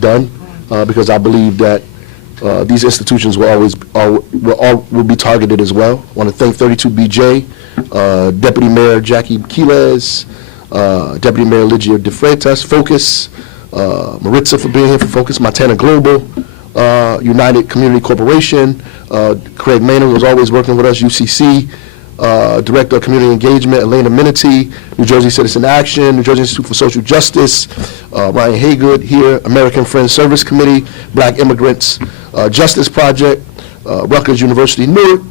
done, because I believe that these institutions will be targeted as well. I want to thank 32BJ, Deputy Mayor Jackie Quiles, Deputy Mayor Ligia De Freitas, Focus, Maritza for being here for Focus, Montana Global, United Community Corporation, Craig Maynard was always working with us, UCC, Director of Community Engagement, Elena Minity, New Jersey Citizen Action, New Jersey Institute for Social Justice, Ryan Haygood here, American Friends Service Committee, Black Immigrants Justice Project, Rutgers University Newark,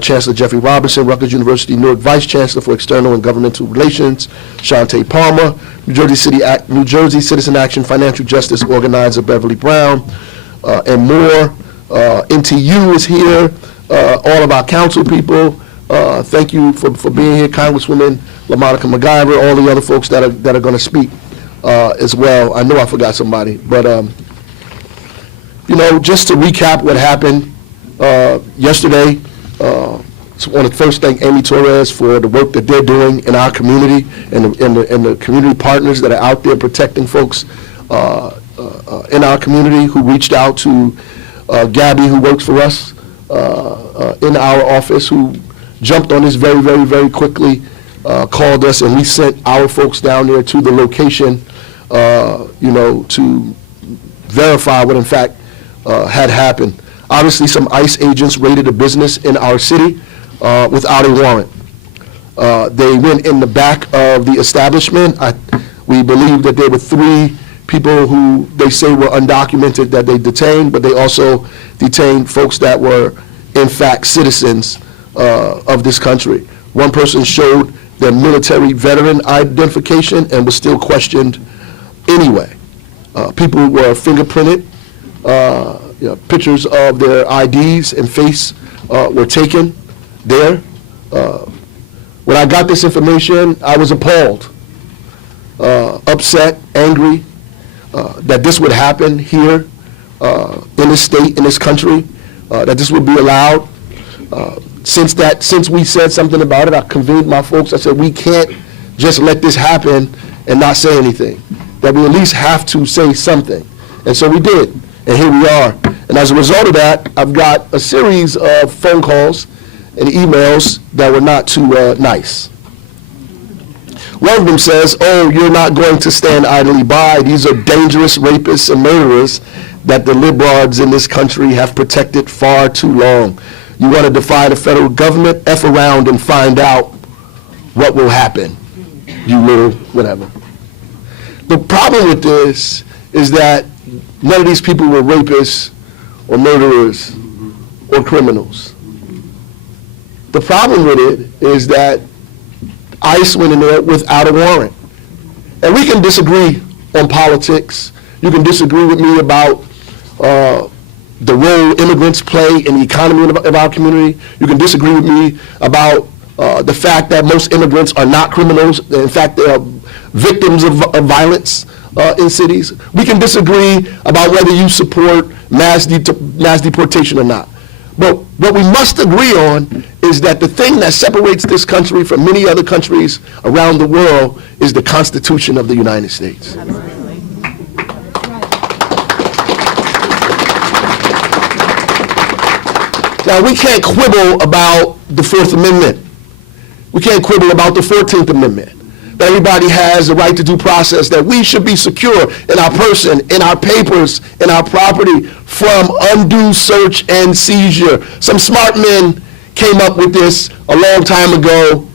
Chancellor Jeffrey Robinson, Rutgers University Newark Vice Chancellor for External and Governmental Relations, Shantae Palmer, New Jersey Citizen Action Financial Justice Organizer Beverly Brown, and more. NTU is here, all of our council people. Thank you for being here, Congresswoman LaMonica McGyver, all the other folks that are going to speak as well. I know I forgot somebody, but you know, just to recap what happened yesterday. So I want to first thank Amy Torres for the work that they're doing in our community and the community partners that are out there protecting folks in our community who reached out to Gabby, who works for us in our office, who jumped on this very, very, very quickly, called us, and we sent our folks down there to the location, you know, to verify what in fact had happened. Obviously, some ICE agents raided a business in our city without a warrant. They went in the back of the establishment. We believe that there were 3 people who they say were undocumented that they detained, but they also detained folks that were in fact citizens of this country. One person showed their military veteran identification and was still questioned anyway. People were fingerprinted. You know, pictures of their IDs and face were taken there. When I got this information, I was appalled, upset, angry that this would happen here in this state, in this country, that this would be allowed. Since we said something about it, I convened my folks. I said, we can't just let this happen and not say anything, that we at least have to say something. And so we did, and here we are. And as a result of that, I've got a series of phone calls and emails that were not too nice. One of them says, oh, you're not going to stand idly by. These are dangerous rapists and murderers that the liberals in this country have protected far too long. You want to defy the federal government? F around and find out what will happen, you little whatever. The problem with this is that none of these people were rapists or murderers or criminals. The problem with it is that ICE went in there without a warrant. And we can disagree on politics. You can disagree with me about the role immigrants play in the economy of our community. You can disagree with me about the fact that most immigrants are not criminals. In fact, they are victims of violence in cities. We can disagree about whether you support mass deportation or not. But what we must agree on is that the thing that separates this country from many other countries around the world is the Constitution of the United States. Absolutely. Now, we can't quibble about the 4th Amendment. We can't quibble about the 14th Amendment. That everybody has the right to due process, that we should be secure in our person, in our papers, in our property from undue search and seizure. Some smart men came up with this a long time ago,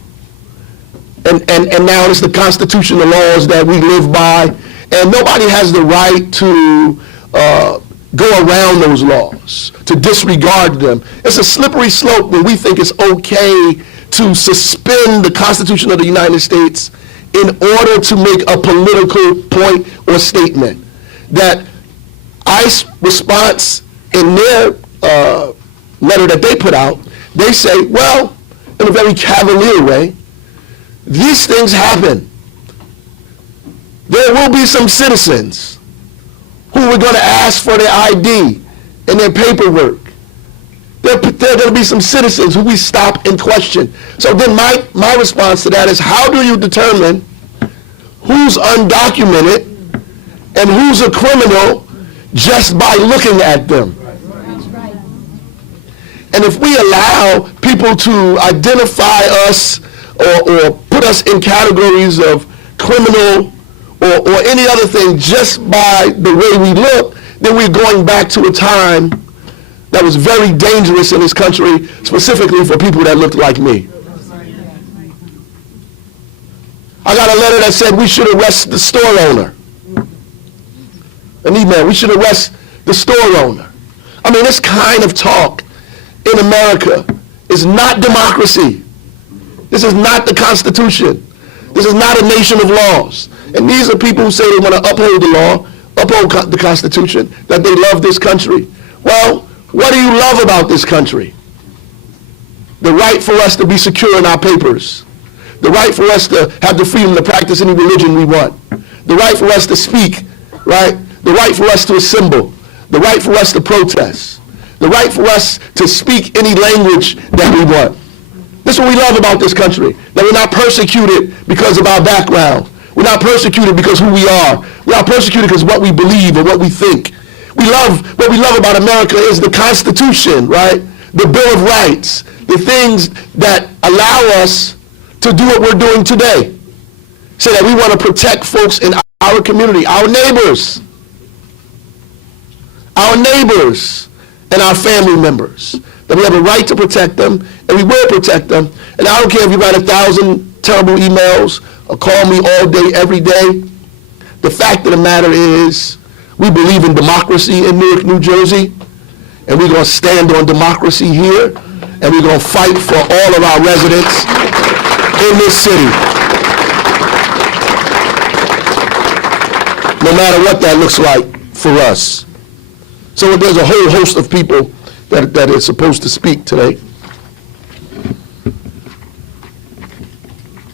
and now it's the Constitution, the laws that we live by, and nobody has the right to go around those laws, to disregard them. It's a slippery slope when we think it's okay to suspend the Constitution of the United States in order to make a political point or statement. That ICE response in their letter that they put out, they say, well, in a very cavalier way, these things happen. There will be some citizens who are going to ask for their ID and their paperwork. There are going to be some citizens who we stop and question. So then my response to that is, how do you determine who's undocumented and who's a criminal just by looking at them. And if we allow people to identify us or put us in categories of criminal or any other thing just by the way we look, then we're going back to a time that was very dangerous in this country, specifically for people that looked like me. I got a letter that said we should arrest the store owner. An email, we should arrest the store owner. I mean, this kind of talk in America is not democracy. This is not the Constitution. This is not a nation of laws. And these are people who say they want to uphold the law, uphold the Constitution, that they love this country. Well, what do you love about this country? The right for us to be secure in our papers. The right for us to have the freedom to practice any religion we want. The right for us to speak, right? The right for us to assemble. The right for us to protest. The right for us to speak any language that we want. This is what we love about this country, that we're not persecuted because of our background. We're not persecuted because who we are. We're not persecuted because of what we believe or what we think. What we love about America is the Constitution, right? The Bill of Rights, the things that allow us to do what we're doing today. Say that we want to protect folks in our community, our neighbors and our family members. That we have a right to protect them, and we will protect them. And I don't care if you write 1,000 terrible emails or call me all day, every day. The fact of the matter is, we believe in democracy in Newark, New Jersey, and we're going to stand on democracy here, and we're going to fight for all of our residents in this city. No matter what that looks like for us. So there's a whole host of people that is supposed to speak today.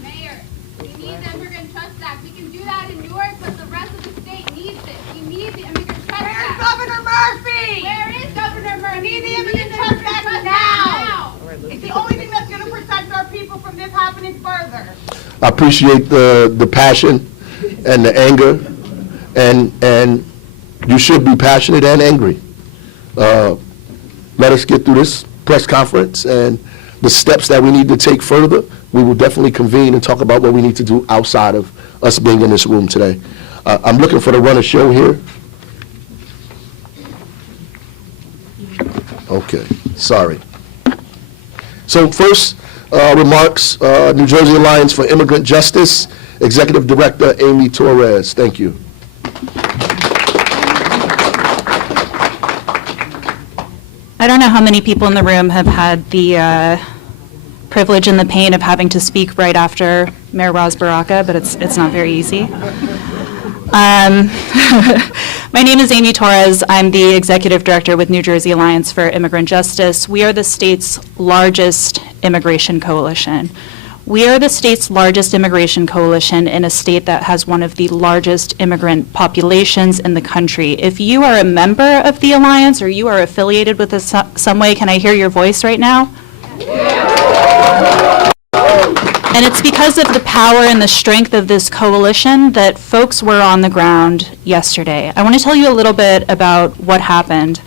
Mayor, we need the Immigrant Trust Act. We can do that in Newark, but the rest of the state needs it. We need the Immigrant Trust Act. Where's Governor Murphy? Where is Governor Murphy? We need the Immigrant Trust Act now. It's the only thing that's going to protect our people from this happening further. I appreciate the passion and the anger, and you should be passionate and angry. Let us get through this press conference and the steps that we need to take further. We will definitely convene and talk about what we need to do outside of us being in this room today. I'm looking for the runner show here. Okay, sorry. So first, remarks, New Jersey Alliance for Immigrant Justice, Executive Director Amy Torres. Thank you. I don't know how many people in the room have had the privilege and the pain of having to speak right after Mayor Ras Baraka, but it's not very easy. My name is Amy Torres. I'm the Executive Director with New Jersey Alliance for Immigrant Justice. We are the state's largest immigration coalition. We are the state's largest immigration coalition in a state that has one of the largest immigrant populations in the country. If you are a member of the Alliance or you are affiliated with us some way, can I hear your voice right now? And it's because of the power and the strength of this coalition that folks were on the ground yesterday. I want to tell you a little bit about what happened.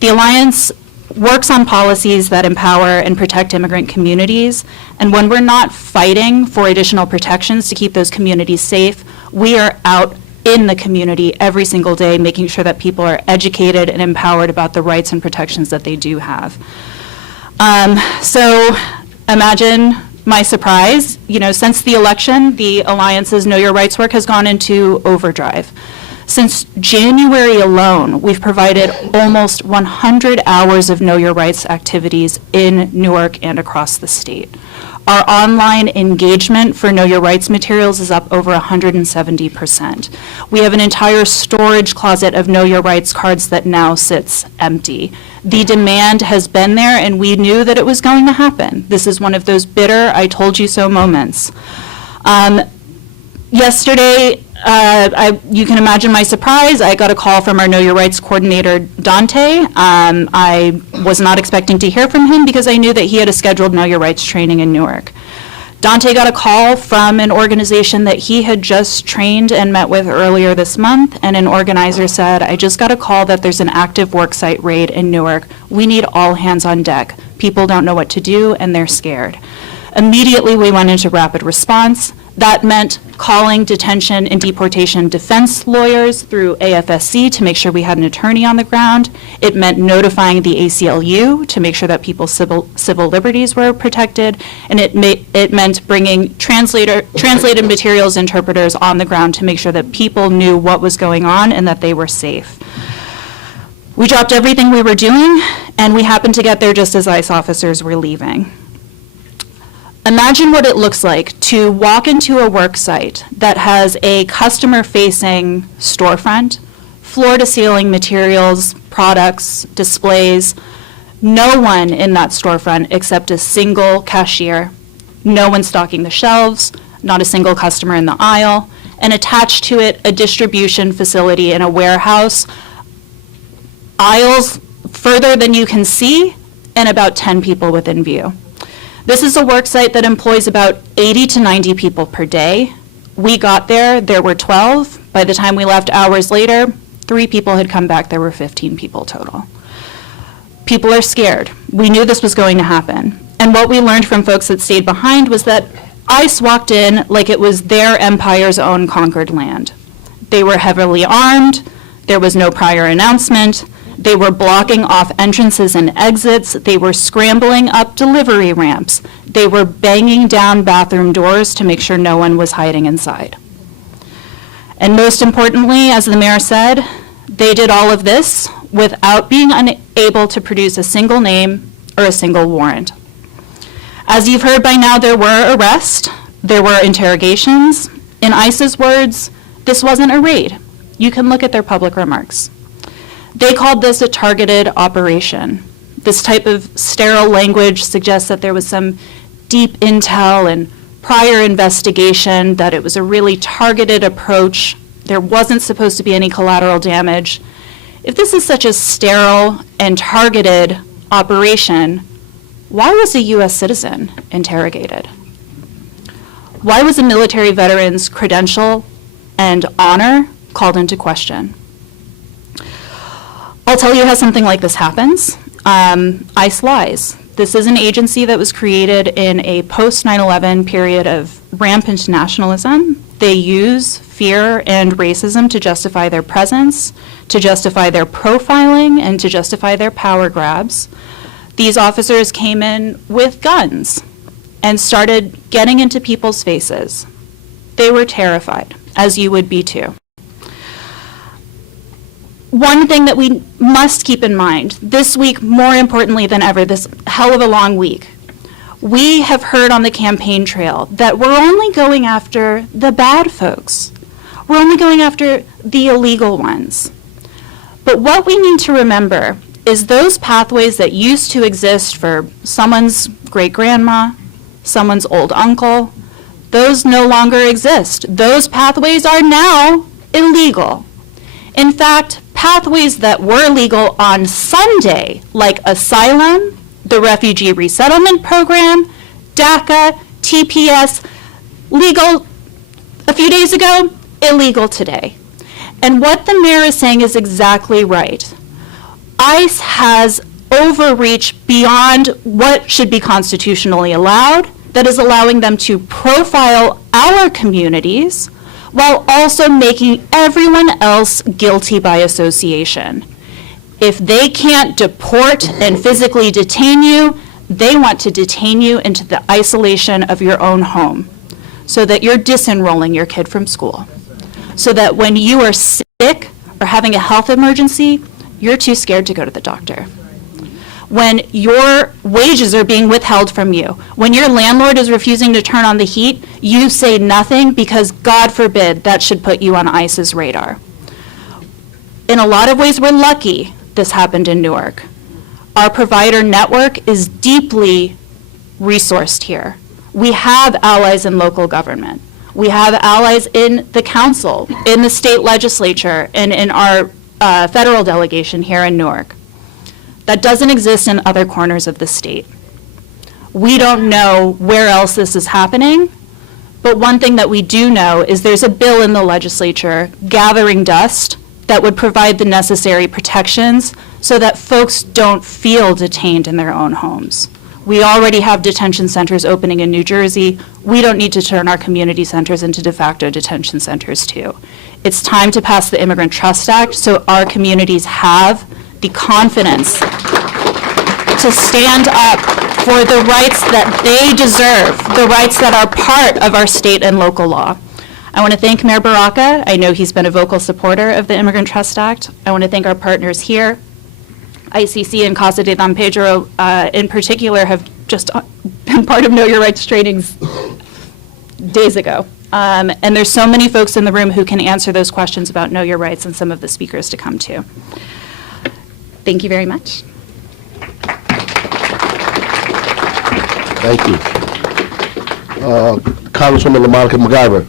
The Alliance works on policies that empower and protect immigrant communities, and when we're not fighting for additional protections to keep those communities safe, we are out in the community every single day making sure that people are educated and empowered about the rights and protections that they do have. So imagine my surprise, since the election, the Alliance's Know Your Rights work has gone into overdrive. Since January alone, we've provided almost 100 hours of Know Your Rights activities in Newark and across the state. Our online engagement for Know Your Rights materials is up over 170%. We have an entire storage closet of Know Your Rights cards that now sits empty. The demand has been there, and we knew that it was going to happen. This is one of those bitter, I told you so moments. Yesterday, you can imagine my surprise. I got a call from our Know Your Rights coordinator, Dante. I was not expecting to hear from him because I knew that he had a scheduled Know Your Rights training in Newark. Dante got a call from an organization that he had just trained and met with earlier this month, and an organizer said, I just got a call that there's an active worksite raid in Newark. We need all hands on deck. People don't know what to do, and they're scared. Immediately, we went into rapid response. That meant calling detention and deportation defense lawyers through AFSC to make sure we had an attorney on the ground. It meant notifying the ACLU to make sure that people's civil liberties were protected. And it meant bringing translated materials interpreters on the ground to make sure that people knew what was going on and that they were safe. We dropped everything we were doing, and we happened to get there just as ICE officers were leaving. Imagine what it looks like to walk into a work site that has a customer-facing storefront, floor-to-ceiling materials, products, displays, no one in that storefront except a single cashier, no one stocking the shelves, not a single customer in the aisle, and attached to it a distribution facility in a warehouse, aisles further than you can see, and about 10 people within view. This is a work site that employs about 80 to 90 people per day. We got there were 12. By the time we left hours later, 3 people had come back, there were 15 people total. People are scared. We knew this was going to happen. And what we learned from folks that stayed behind was that ICE walked in like it was their empire's own conquered land. They were heavily armed, there was no prior announcement, they were blocking off entrances and exits. They were scrambling up delivery ramps. They were banging down bathroom doors to make sure no one was hiding inside. And most importantly, as the mayor said, they did all of this without being unable to produce a single name or a single warrant. As you've heard by now, there were arrests, there were interrogations. In ICE's words, this wasn't a raid. You can look at their public remarks. They called this a targeted operation. This type of sterile language suggests that there was some deep intel and prior investigation, that it was a really targeted approach. There wasn't supposed to be any collateral damage. If this is such a sterile and targeted operation, why was a U.S. citizen interrogated? Why was a military veteran's credential and honor called into question? I'll tell you how something like this happens. ICE lies. This is an agency that was created in a post-9/11 period of rampant nationalism. They use fear and racism to justify their presence, to justify their profiling, and to justify their power grabs. These officers came in with guns and started getting into people's faces. They were terrified, as you would be too. One thing that we must keep in mind, this week, more importantly than ever, this hell of a long week, we have heard on the campaign trail that we're only going after the bad folks. We're only going after the illegal ones. But what we need to remember is those pathways that used to exist for someone's great-grandma, someone's old uncle, those no longer exist. Those pathways are now illegal. In fact, pathways that were legal on Sunday, like asylum, the Refugee Resettlement Program, DACA, TPS, legal a few days ago, illegal today. And what the mayor is saying is exactly right. ICE has overreached beyond what should be constitutionally allowed, that is allowing them to profile our communities while also making everyone else guilty by association. If they can't deport and physically detain you, they want to detain you into the isolation of your own home so that you're disenrolling your kid from school. So that when you are sick or having a health emergency, you're too scared to go to the doctor. When your wages are being withheld from you, when your landlord is refusing to turn on the heat, you say nothing because, God forbid, that should put you on ICE's radar. In a lot of ways, we're lucky this happened in Newark. Our provider network is deeply resourced here. We have allies in local government. We have allies in the council, in the state legislature, and in our federal delegation here in Newark. That doesn't exist in other corners of the state. We don't know where else this is happening, but one thing that we do know is there's a bill in the legislature gathering dust that would provide the necessary protections so that folks don't feel detained in their own homes. We already have detention centers opening in New Jersey. We don't need to turn our community centers into de facto detention centers too. It's time to pass the Immigrant Trust Act so our communities have the confidence to stand up for the rights that they deserve, the rights that are part of our state and local law. I want to thank Mayor Baraka. I know he's been a vocal supporter of the Immigrant Trust Act. I want to thank our partners here. ICC and Casa de Don Pedro in particular have just been part of Know Your Rights trainings days ago. And there's so many folks in the room who can answer those questions about Know Your Rights and some of the speakers to come too. Thank you very much. Thank you. Congresswoman LaMonica McGyver.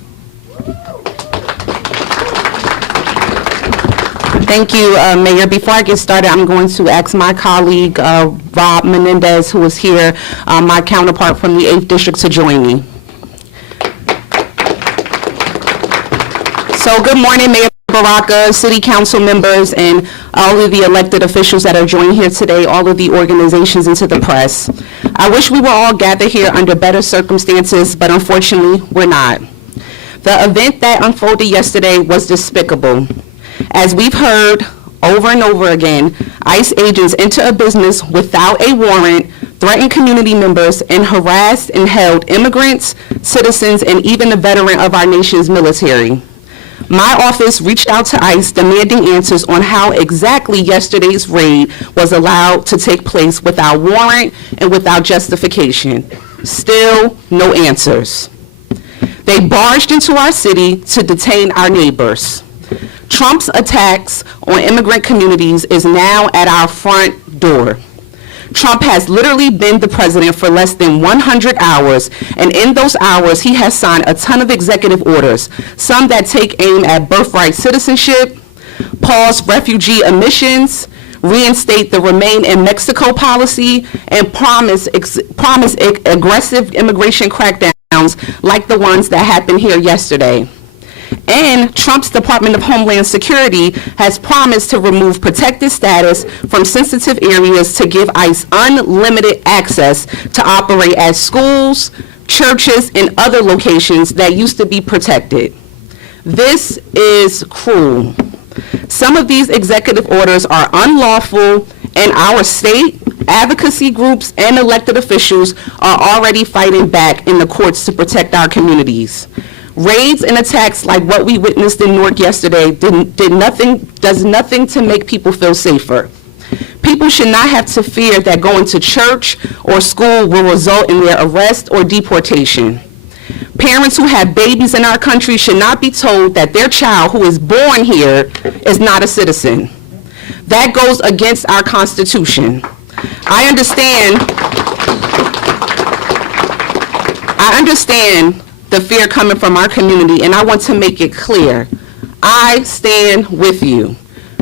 Thank you, Mayor. Before I get started, I'm going to ask my colleague, Rob Menendez, who is here, my counterpart from the 8th District, to join me. So good morning, Mayor Baraka, City Council members, and all of the elected officials that are joining here today, all of the organizations, and to the press. I wish we were all gathered here under better circumstances, but unfortunately, we're not. The event that unfolded yesterday was despicable. As we've heard over and over again, ICE agents enter a business without a warrant, threaten community members, and harassed and held immigrants, citizens, and even the veteran of our nation's military. My office reached out to ICE demanding answers on how exactly yesterday's raid was allowed to take place without warrant and without justification. Still, no answers. They barged into our city to detain our neighbors. Trump's attacks on immigrant communities is now at our front door. Trump has literally been the president for less than 100 hours, and in those hours, he has signed a ton of executive orders, some that take aim at birthright citizenship, pause refugee admissions, reinstate the Remain in Mexico policy, and promise aggressive immigration crackdowns like the ones that happened here yesterday. And Trump's Department of Homeland Security has promised to remove protected status from sensitive areas to give ICE unlimited access to operate at schools, churches, and other locations that used to be protected. This is cruel. Some of these executive orders are unlawful, and our state, advocacy groups, and elected officials are already fighting back in the courts to protect our communities. Raids and attacks like what we witnessed in Newark yesterday does nothing to make people feel safer. People should not have to fear that going to church or school will result in their arrest or deportation. Parents who have babies in our country should not be told that their child who is born here is not a citizen. That goes against our Constitution. I understand the fear coming from our community, and I want to make it clear. I stand with you.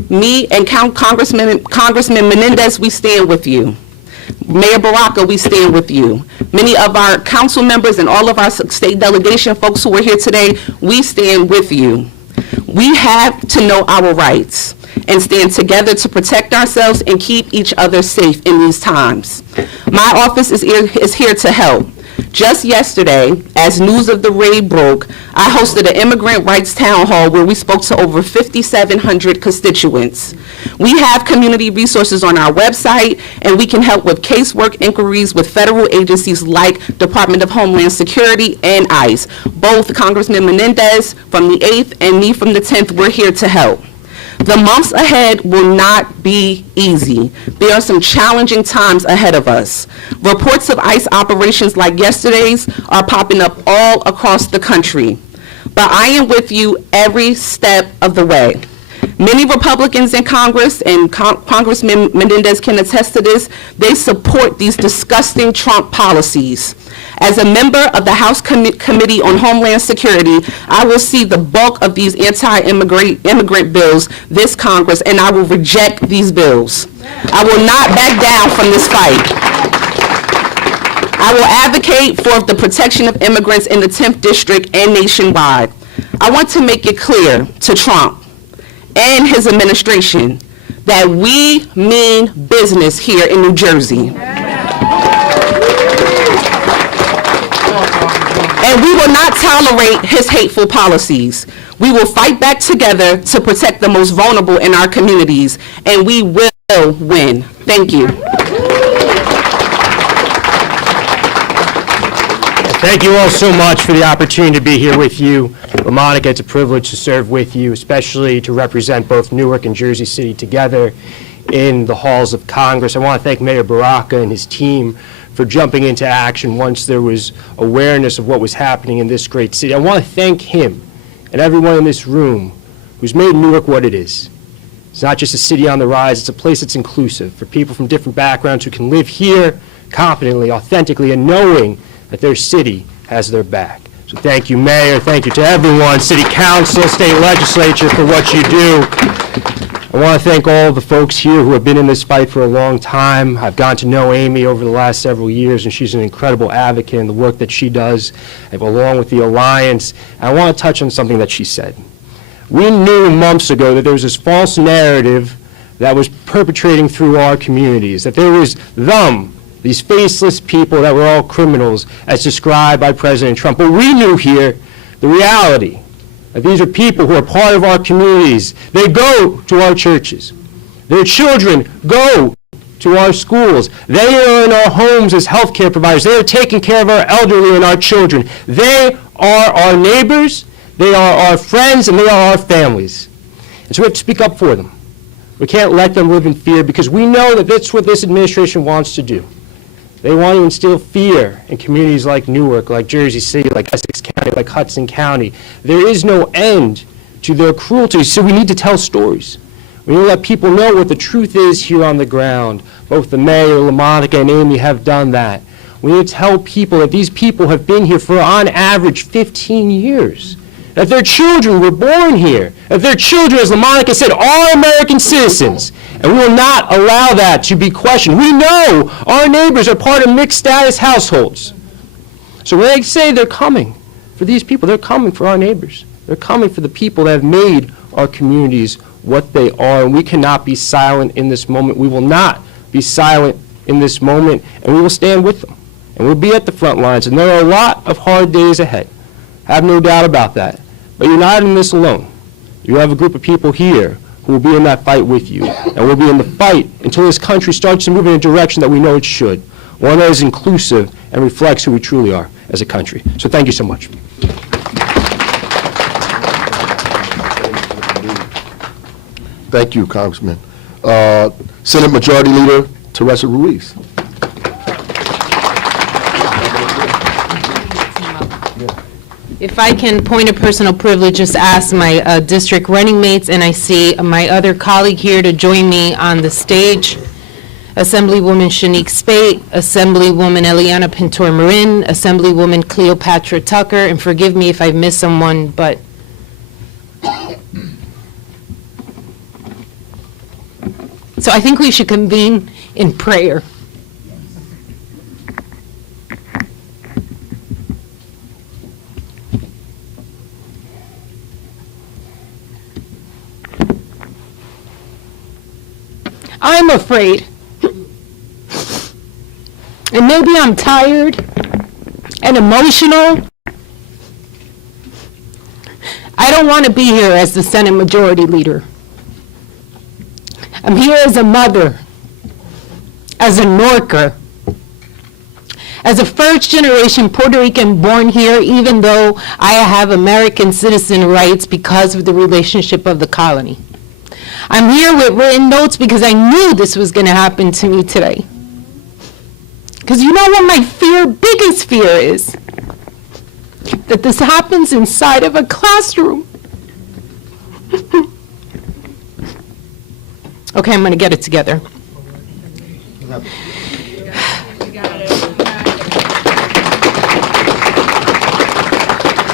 Me and Congressman Menendez, we stand with you. Mayor Baraka, we stand with you. Many of our council members and all of our state delegation folks who are here today, we stand with you. We have to know our rights and stand together to protect ourselves and keep each other safe in these times. My office is here to help. Just yesterday, as news of the raid broke, I hosted an immigrant rights town hall where we spoke to over 5,700 constituents. We have community resources on our website, and we can help with casework inquiries with federal agencies like Department of Homeland Security and ICE. Both Congressman Menendez from the 8th and me from the 10th, we're here to help. The months ahead will not be easy. There are some challenging times ahead of us. Reports of ICE operations like yesterday's are popping up all across the country. But I am with you every step of the way. Many Republicans in Congress, and Congressman Menendez can attest to this, they support these disgusting Trump policies. As a member of the House Committee on Homeland Security, I will see the bulk of these anti-immigrant bills this Congress, and I will reject these bills. I will not back down from this fight. I will advocate for the protection of immigrants in the 10th District and nationwide. I want to make it clear to Trump and his administration that we mean business here in New Jersey. And we will not tolerate his hateful policies. We will fight back together to protect the most vulnerable in our communities, and we will win. Thank you. Thank you all so much for the opportunity to be here with you. Monica, it's a privilege to serve with you, especially to represent both Newark and Jersey City together in the halls of Congress. I want to thank Mayor Baraka and his team for jumping into action once there was awareness of what was happening in this great city. I want to thank him and everyone in this room who's made Newark what it is. It's not just a city on the rise, it's a place that's inclusive for people from different backgrounds who can live here confidently, authentically, and knowing that their city has their back. So thank you, Mayor, thank you to everyone, City Council, State Legislature, for what you do. I want to thank all the folks here who have been in this fight for a long time. I've gotten to know Amy over the last several years, and she's an incredible advocate in the work that she does, along with the Alliance. And I want to touch on something that she said. We knew months ago that there was this false narrative that was perpetrating through our communities, that there was these faceless people that were all criminals, as described by President Trump. But we knew here the reality, that these are people who are part of our communities. They go to our churches. Their children go to our schools. They are in our homes as healthcare providers. They are taking care of our elderly and our children. They are our neighbors, they are our friends, and they are our families. And so we have to speak up for them. We can't let them live in fear, because we know that that's what this administration wants to do. They want to instill fear in communities like Newark, like Jersey City, like Essex County, like Hudson County. There is no end to their cruelty, so we need to tell stories. We need to let people know what the truth is here on the ground. Both the mayor, LaMonica, and Amy have done that. We need to tell people that these people have been here for, on average, 15 years. That their children were born here. That their children, as LaMonica said, are American citizens. And we will not allow that to be questioned. We know our neighbors are part of mixed status households. So when they say they're coming for these people, they're coming for our neighbors. They're coming for the people that have made our communities what they are. And we cannot be silent in this moment. We will not be silent in this moment, and we will stand with them. And we'll be at the front lines. And there are a lot of hard days ahead. I have no doubt about that. But you're not in this alone. You have a group of people here who will be in that fight with you. And we'll be in the fight until this country starts to move in a direction that we know it should. One that is inclusive and reflects who we truly are as a country. So thank you so much. Thank you, Congressman. Senate Majority Leader Teresa Ruiz. If I can, point of personal privilege, just ask my district running mates, and I see my other colleague here to join me on the stage. Assemblywoman Shanique Spate, Assemblywoman Eliana Pintor-Marin, Assemblywoman Cleopatra Tucker, and forgive me if I miss someone, but so I think we should convene in prayer. I'm afraid, and maybe I'm tired and emotional. I don't want to be here as the Senate Majority Leader. I'm here as a mother, as a Norker, as a first-generation Puerto Rican born here, even though I have American citizen rights because of the relationship of the colony. I'm here with written notes because I knew this was going to happen to me today. Because you know what my biggest fear is? That this happens inside of a classroom. Okay, I'm going to get it together.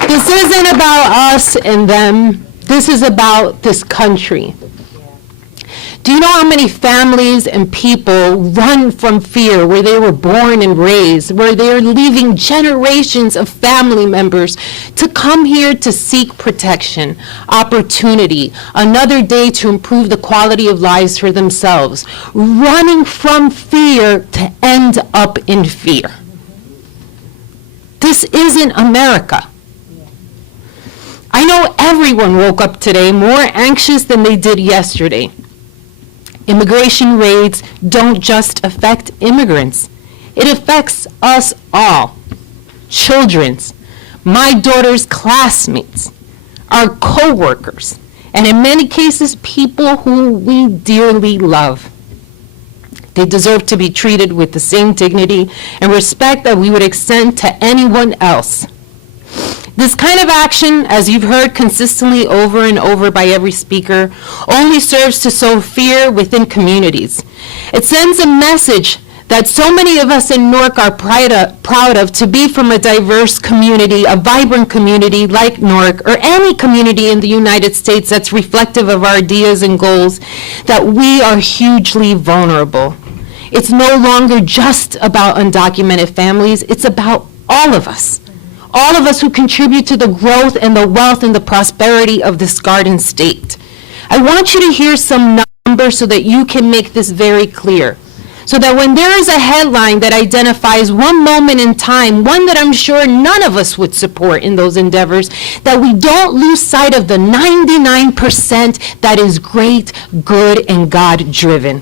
This isn't about us and them. This is about this country. Do you know how many families and people run from fear where they were born and raised, where they're leaving generations of family members to come here to seek protection, opportunity, another day to improve the quality of lives for themselves, running from fear to end up in fear? This isn't America. I know everyone woke up today more anxious than they did yesterday. Immigration raids don't just affect immigrants. It affects us all. Children's, my daughter's classmates, our co-workers, and in many cases, people who we dearly love. They deserve to be treated with the same dignity and respect that we would extend to anyone else. This kind of action, as you've heard consistently over and over by every speaker, only serves to sow fear within communities. It sends a message that so many of us in Newark are proud of, to be from a diverse community, a vibrant community like Newark, or any community in the United States that's reflective of our ideas and goals, that we are hugely vulnerable. It's no longer just about undocumented families, it's about all of us. All of us who contribute to the growth and the wealth and the prosperity of this garden state. I want you to hear some numbers so that you can make this very clear. So that when there is a headline that identifies one moment in time, one that I'm sure none of us would support in those endeavors, that we don't lose sight of the 99% that is great, good, and God-driven.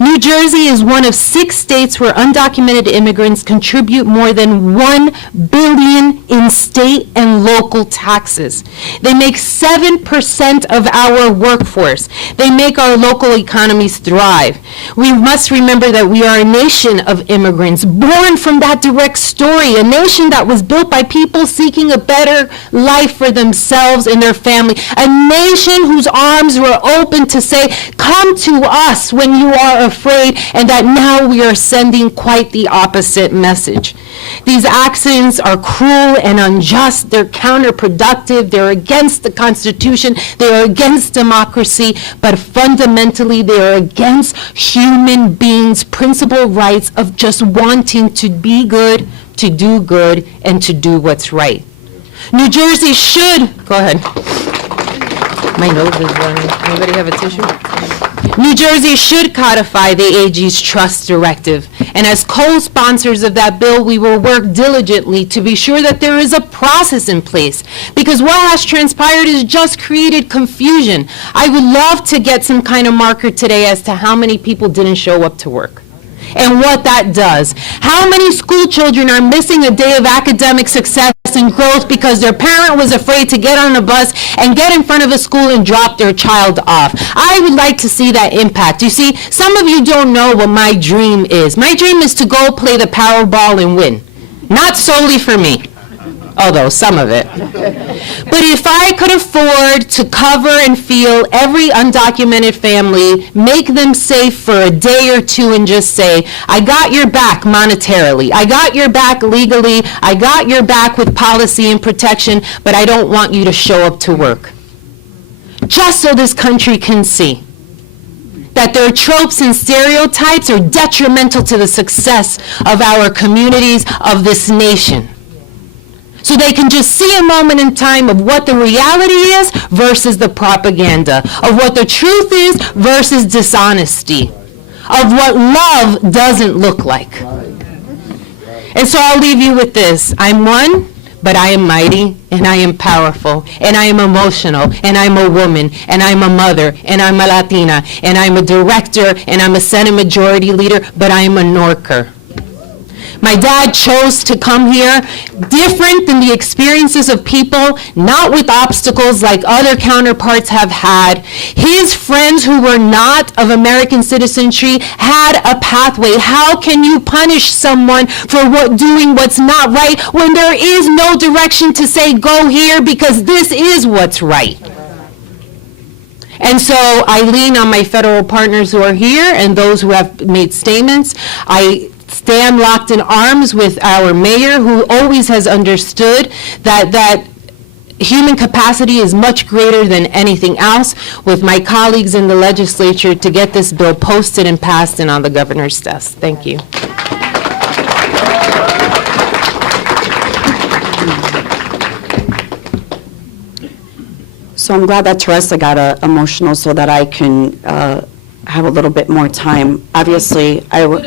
New Jersey is one of 6 states where undocumented immigrants contribute more than $1 billion in state and local taxes. They make 7% of our workforce. They make our local economies thrive. We must remember that we are a nation of immigrants, born from that direct story, a nation that was built by people seeking a better life for themselves and their family, a nation whose arms were open to say, come to us when you are afraid, and that now we are sending quite the opposite message. These actions are cruel and unjust, they're counterproductive, they're against the Constitution, they're against democracy, but fundamentally they are against human beings' principal rights of just wanting to be good, to do good, and to do what's right. New Jersey should, go ahead. My nose is running. Anybody have a tissue? New Jersey should codify the AG's trust directive. And as co-sponsors of that bill, we will work diligently to be sure that there is a process in place. Because what has transpired has just created confusion. I would love to get some kind of marker today as to how many people didn't show up to work and what that does. How many school children are missing a day of academic success and growth because their parent was afraid to get on a bus and get in front of a school and drop their child off? I would like to see that impact. You see, some of you don't know what my dream is. My dream is to go play the Powerball and win. Not solely for me, although some of it. But if I could afford to cover and feel every undocumented family, make them safe for a day or two and just say, I got your back monetarily, I got your back legally, I got your back with policy and protection, but I don't want you to show up to work. Just so this country can see that their tropes and stereotypes are detrimental to the success of our communities, of this nation. So they can just see a moment in time of what the reality is versus the propaganda, of what the truth is versus dishonesty, of what love doesn't look like. And so I'll leave you with this. I'm one, but I am mighty, and I am powerful, and I am emotional, and I'm a woman, and I'm a mother, and I'm a Latina, and I'm a director, and I'm a Senate Majority Leader, but I am a Norker. My dad chose to come here different than the experiences of people, not with obstacles like other counterparts have had. His friends who were not of American citizenry had a pathway. How can you punish someone for doing what's not right when there is no direction to say go here because this is what's right? And so I lean on my federal partners who are here and those who have made statements. I stand locked in arms with our mayor, who always has understood that human capacity is much greater than anything else with my colleagues in the legislature to get this bill posted and passed and on the governor's desk. Thank you. So I'm glad that Teresa got emotional so that I can have a little bit more time. Obviously, I was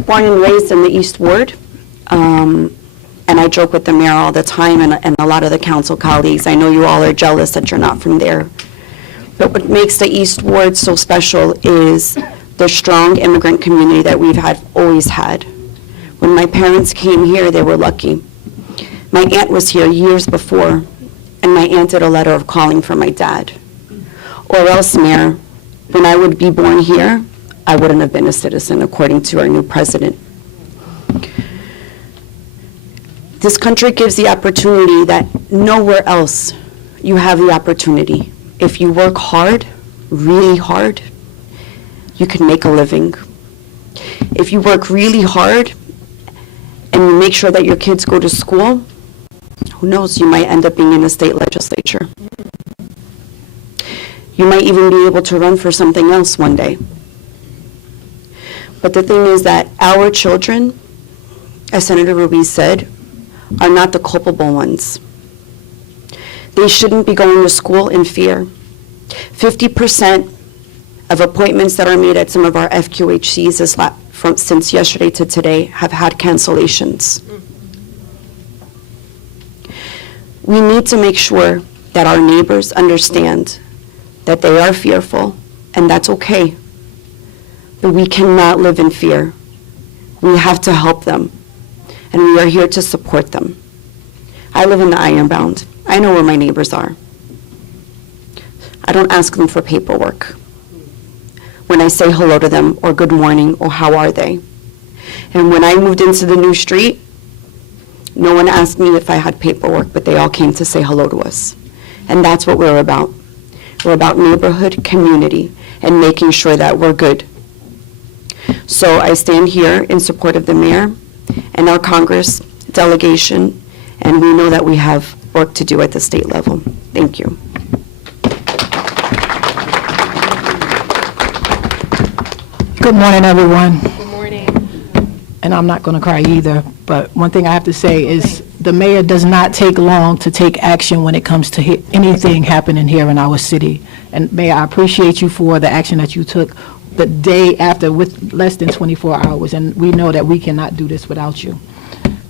born and raised in the East Ward, and I joke with the mayor all the time and a lot of the council colleagues. I know you all are jealous that you're not from there. But what makes the East Ward so special is the strong immigrant community that we've always had. When my parents came here, they were lucky. My aunt was here years before, and my aunt did a letter of calling for my dad. Or else, Mayor, when I would be born here, I wouldn't have been a citizen, according to our new president. This country gives the opportunity that nowhere else you have the opportunity. If you work hard, really hard, you can make a living. If you work really hard and you make sure that your kids go to school, who knows, you might end up being in the state legislature. You might even be able to run for something else one day. But the thing is that our children, as Senator Ruiz said, are not the culpable ones. They shouldn't be going to school in fear. 50% of appointments that are made at some of our FQHCs since yesterday to today have had cancellations. We need to make sure that our neighbors understand that they are fearful, and that's okay. But we cannot live in fear. We have to help them, and we are here to support them. I live in the Ironbound. I know where my neighbors are. I don't ask them for paperwork when I say hello to them, or good morning, or how are they. And when I moved into the new street, no one asked me if I had paperwork, but they all came to say hello to us. And that's what we're about. We're about neighborhood, community, and making sure that we're good. So I stand here in support of the mayor and our Congress delegation, and we know that we have work to do at the state level. Thank you. Good morning, everyone. Good morning. And I'm not going to cry either, but one thing I have to say is the mayor does not take long to take action when it comes to anything happening here in our city. And Mayor, I appreciate you for the action that you took the day after with less than 24 hours, and we know that we cannot do this without you.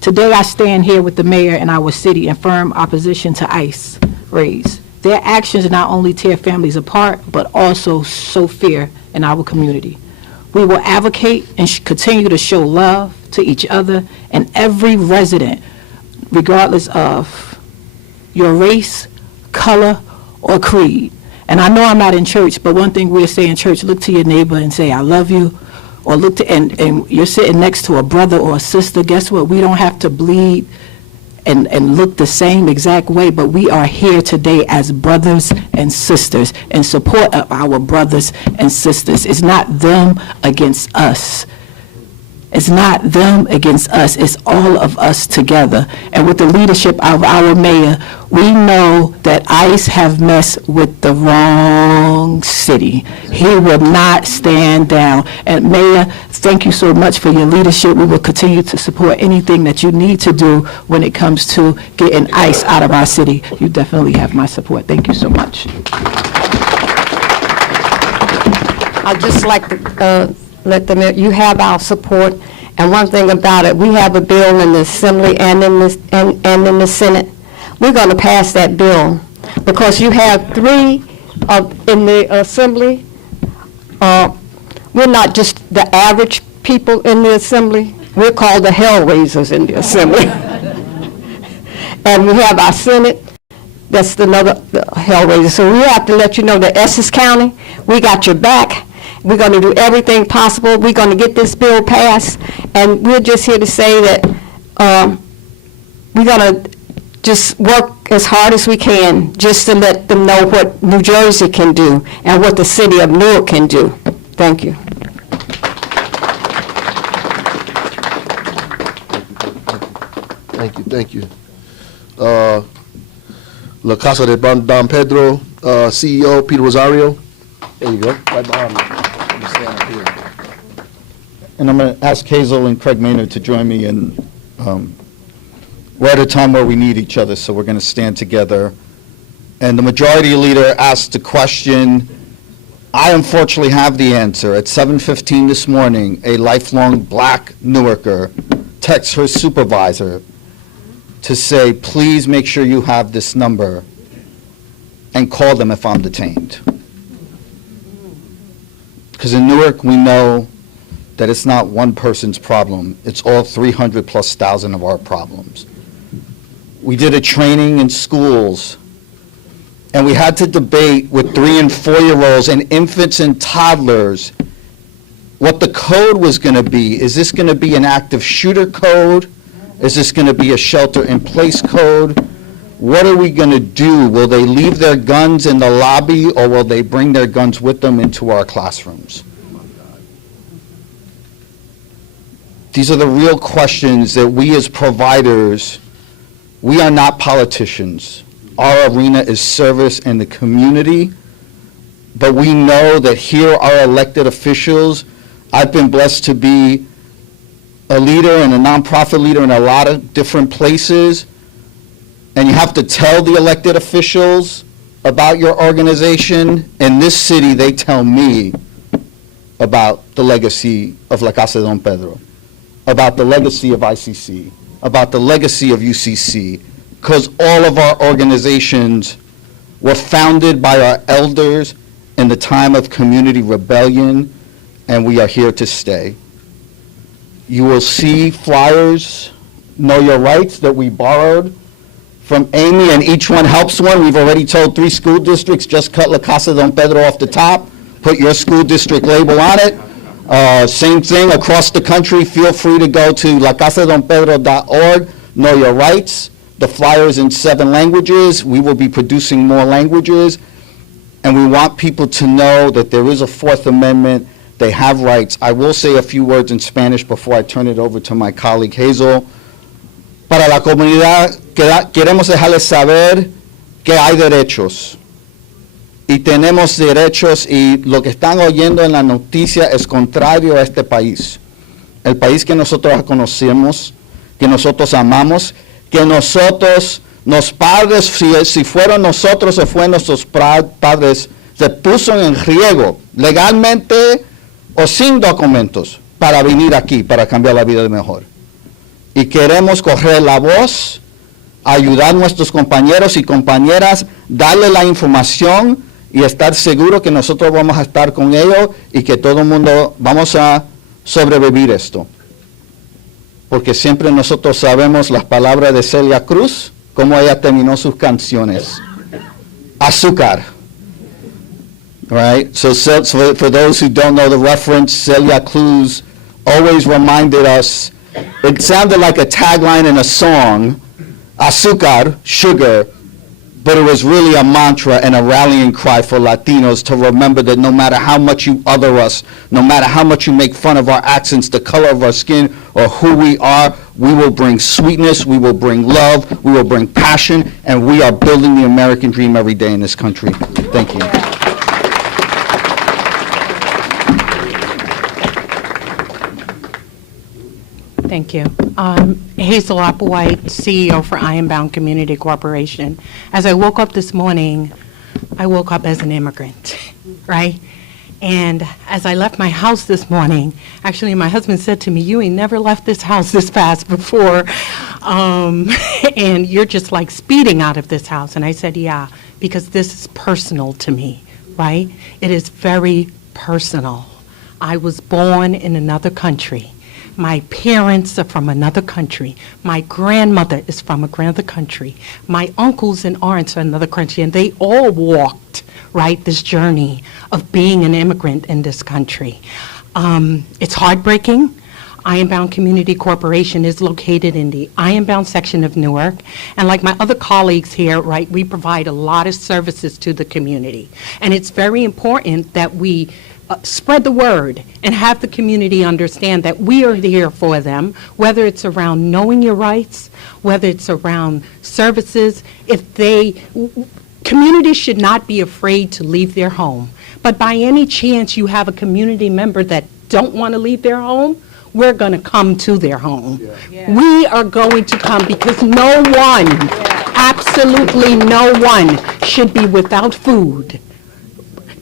Today, I stand here with the mayor and our city in firm opposition to ICE raids. Their actions not only tear families apart, but also sow fear in our community. We will advocate and continue to show love to each other and every resident, regardless of your race, color, or creed. And I know I'm not in church, but one thing we'll say in church, look to your neighbor and say, I love you. Or look to, and you're sitting next to a brother or a sister, guess what? We don't have to bleed and look the same exact way, but we are here today as brothers and sisters in support of our brothers and sisters. It's not them against us. It's not them against us. It's all of us together. And with the leadership of our mayor, we know that ICE have messed with the wrong city. He will not stand down. And Mayor, thank you so much for your leadership. We will continue to support anything that you need to do when it comes to getting ICE out of our city. You definitely have my support. Thank you so much. I'd just like to let them know you have our support. And one thing about it, we have a bill in the Assembly and in the Senate. We're going to pass that bill because you have three in the Assembly. We're not just the average people in the Assembly. We're called the hell-raisers in the Assembly. And we have our Senate. That's another hell-raiser. So we have to let you know that Essex County, we got your back. We're going to do everything possible. We're going to get this bill passed, and we're just here to say that we're going to just work as hard as we can just to let them know what New Jersey can do and what the city of Newark can do. Thank you. Thank you. La Casa de Don Pedro, CEO, Peter Rosario. There you go, right behind me. Let me stand up here. And I'm going to ask Hazel and Craig Maynard to join me in, we're at a time where we need each other, so we're going to stand together. And the majority leader asked a question. I unfortunately have the answer. At 7:15 this morning, a lifelong black Newarker texts her supervisor to say, please make sure you have this number and call them if I'm detained. Because in Newark, we know that it's not one person's problem. It's all 300,000+ of our problems. We did a training in schools, and we had to debate with 3- and 4-year-olds and infants and toddlers what the code was going to be. Is this going to be an active shooter code? Is this going to be a shelter-in-place code? What are we going to do? Will they leave their guns in the lobby, or will they bring their guns with them into our classrooms? These are the real questions that we as providers, we are not politicians. Our arena is service in the community, but we know that here are elected officials. I've been blessed to be a leader and a nonprofit leader in a lot of different places, and you have to tell the elected officials about your organization. In this city, they tell me about the legacy of La Casa de Don Pedro, about the legacy of ICC, about the legacy of UCC, because all of our organizations were founded by our elders in the time of community rebellion, and we are here to stay. You will see flyers, Know Your Rights, that we borrowed from Amy, and each one helps one. We've already told 3 school districts, just cut La Casa Don Pedro off the top, put your school district label on it. Same thing across the country. Feel free to go to lacasadonpedro.org, Know Your Rights. The flyer is in 7 languages. We will be producing more languages, and we want people to know that there is a 4th Amendment. They have rights. I will say a few words in Spanish before I turn it over to my colleague Hazel. Para la comunidad, queremos dejarles saber que hay derechos. Y tenemos derechos, y lo que están oyendo en la noticia es contrario a este país. El país que nosotros conocemos, que nosotros amamos, que nosotros, los padres, si fueron nosotros o fueron nuestros padres, se puso en riesgo legalmente o sin documentos para venir aquí, para cambiar la vida de mejor. Y queremos correr la voz, ayudar a nuestros compañeros y compañeras, darle la información y estar seguro que nosotros vamos a estar con ellos y que todo el mundo vamos a sobrevivir esto. Porque siempre nosotros sabemos las palabras de Celia Cruz, cómo ella terminó sus canciones. Azúcar. Right? So for those who don't know the reference, Celia Cruz always reminded us, it sounded like a tagline in a song, azúcar, sugar, but it was really a mantra and a rallying cry for Latinos to remember that no matter how much you other us, no matter how much you make fun of our accents, the color of our skin, or who we are, we will bring sweetness, we will bring love, we will bring passion, and we are building the American dream every day in this country. Thank you. Thank you. Hazel Applewhite, CEO for Ironbound Community Corporation. As I woke up this morning, I woke up as an immigrant, right? And as I left my house this morning, actually my husband said to me, you ain't never left this house this fast before, and you're just like speeding out of this house. And I said, yeah, because this is personal to me, right? It is very personal. I was born in another country. My parents are from another country. My grandmother is from another country. My uncles and aunts are another country, and they all walked, right, this journey of being an immigrant in this country. It's heartbreaking. Ironbound Community Corporation is located in the Ironbound section of Newark, and like my other colleagues here, right, we provide a lot of services to the community. And it's very important that we spread the word and have the community understand that we are here for them, whether it's around knowing your rights, whether it's around services. Communities should not be afraid to leave their home. But by any chance you have a community member that don't want to leave their home, we're going to come to their home. We are going to come because no one, absolutely no one, should be without food,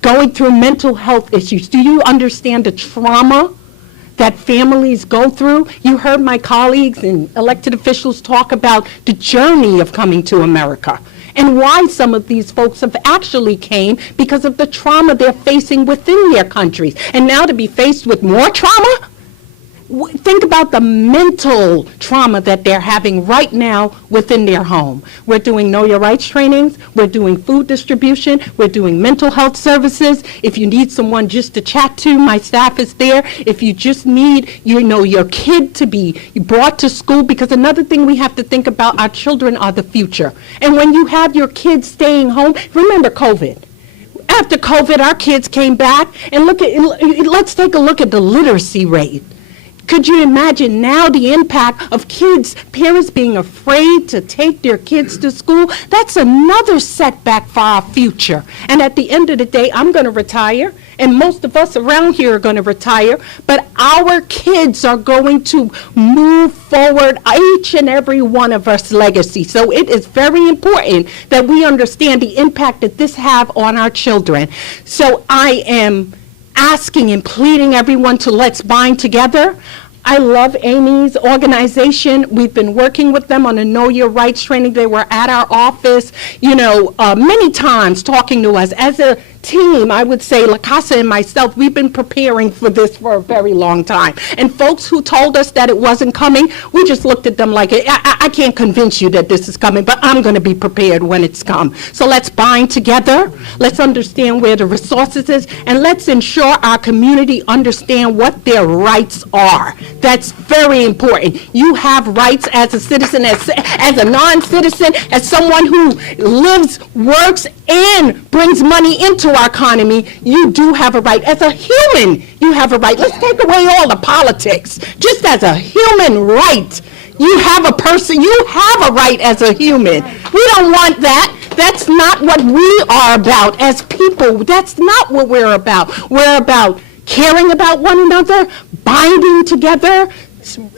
going through mental health issues. Do you understand the trauma that families go through? You heard my colleagues and elected officials talk about the journey of coming to America and why some of these folks have actually came because of the trauma they're facing within their countries. And now to be faced with more trauma? Think about the mental trauma that they're having right now within their home. We're doing Know Your Rights trainings. We're doing food distribution. We're doing mental health services. If you need someone just to chat to, my staff is there. If you just need, your kid to be brought to school, because another thing we have to think about, our children are the future. And when you have your kids staying home, remember COVID. After COVID, our kids came back, and let's take a look at the literacy rate. Could you imagine now the impact of parents being afraid to take their kids to school? That's another setback for our future. And at the end of the day, I'm going to retire, and most of us around here are going to retire, but our kids are going to move forward each and every one of us legacy. So it is very important that we understand the impact that this have on our children. So I am asking and pleading everyone to let's bind together. I love Amy's organization. We've been working with them on a Know Your Rights training. They were at our office, many times talking to us. As a team, I would say, La Casa and myself, we've been preparing for this for a very long time. And folks who told us that it wasn't coming, we just looked at them like, I can't convince you that this is coming, but I'm going to be prepared when it's come. So let's bind together. Let's understand where the resources is, and let's ensure our community understand what their rights are. That's very important. You have rights as a citizen, as a non-citizen, as someone who lives, works, and brings money into our economy. You do have a right. As a human, you have a right. Let's take away all the politics. Just as a human right, you have a right as a human. We don't want that. That's not what we are about as people. That's not what we're about. We're about caring about one another, binding together,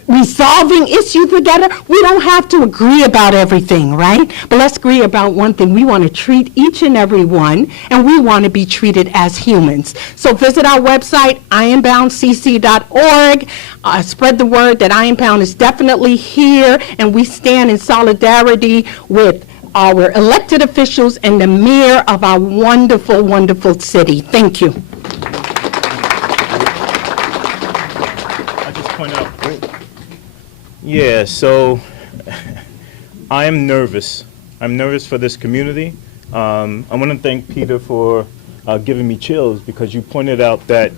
resolving issues together. We don't have to agree about everything, right? But let's agree about one thing. We want to treat each and every one, and we want to be treated as humans. So visit our website, ironboundcc.org. Spread the word that Ironbound is definitely here, and we stand in solidarity with our elected officials and the mayor of our wonderful, wonderful city. Thank you. Yeah, so I am nervous. I'm nervous for this community. I want to thank Peter for giving me chills, because you pointed out that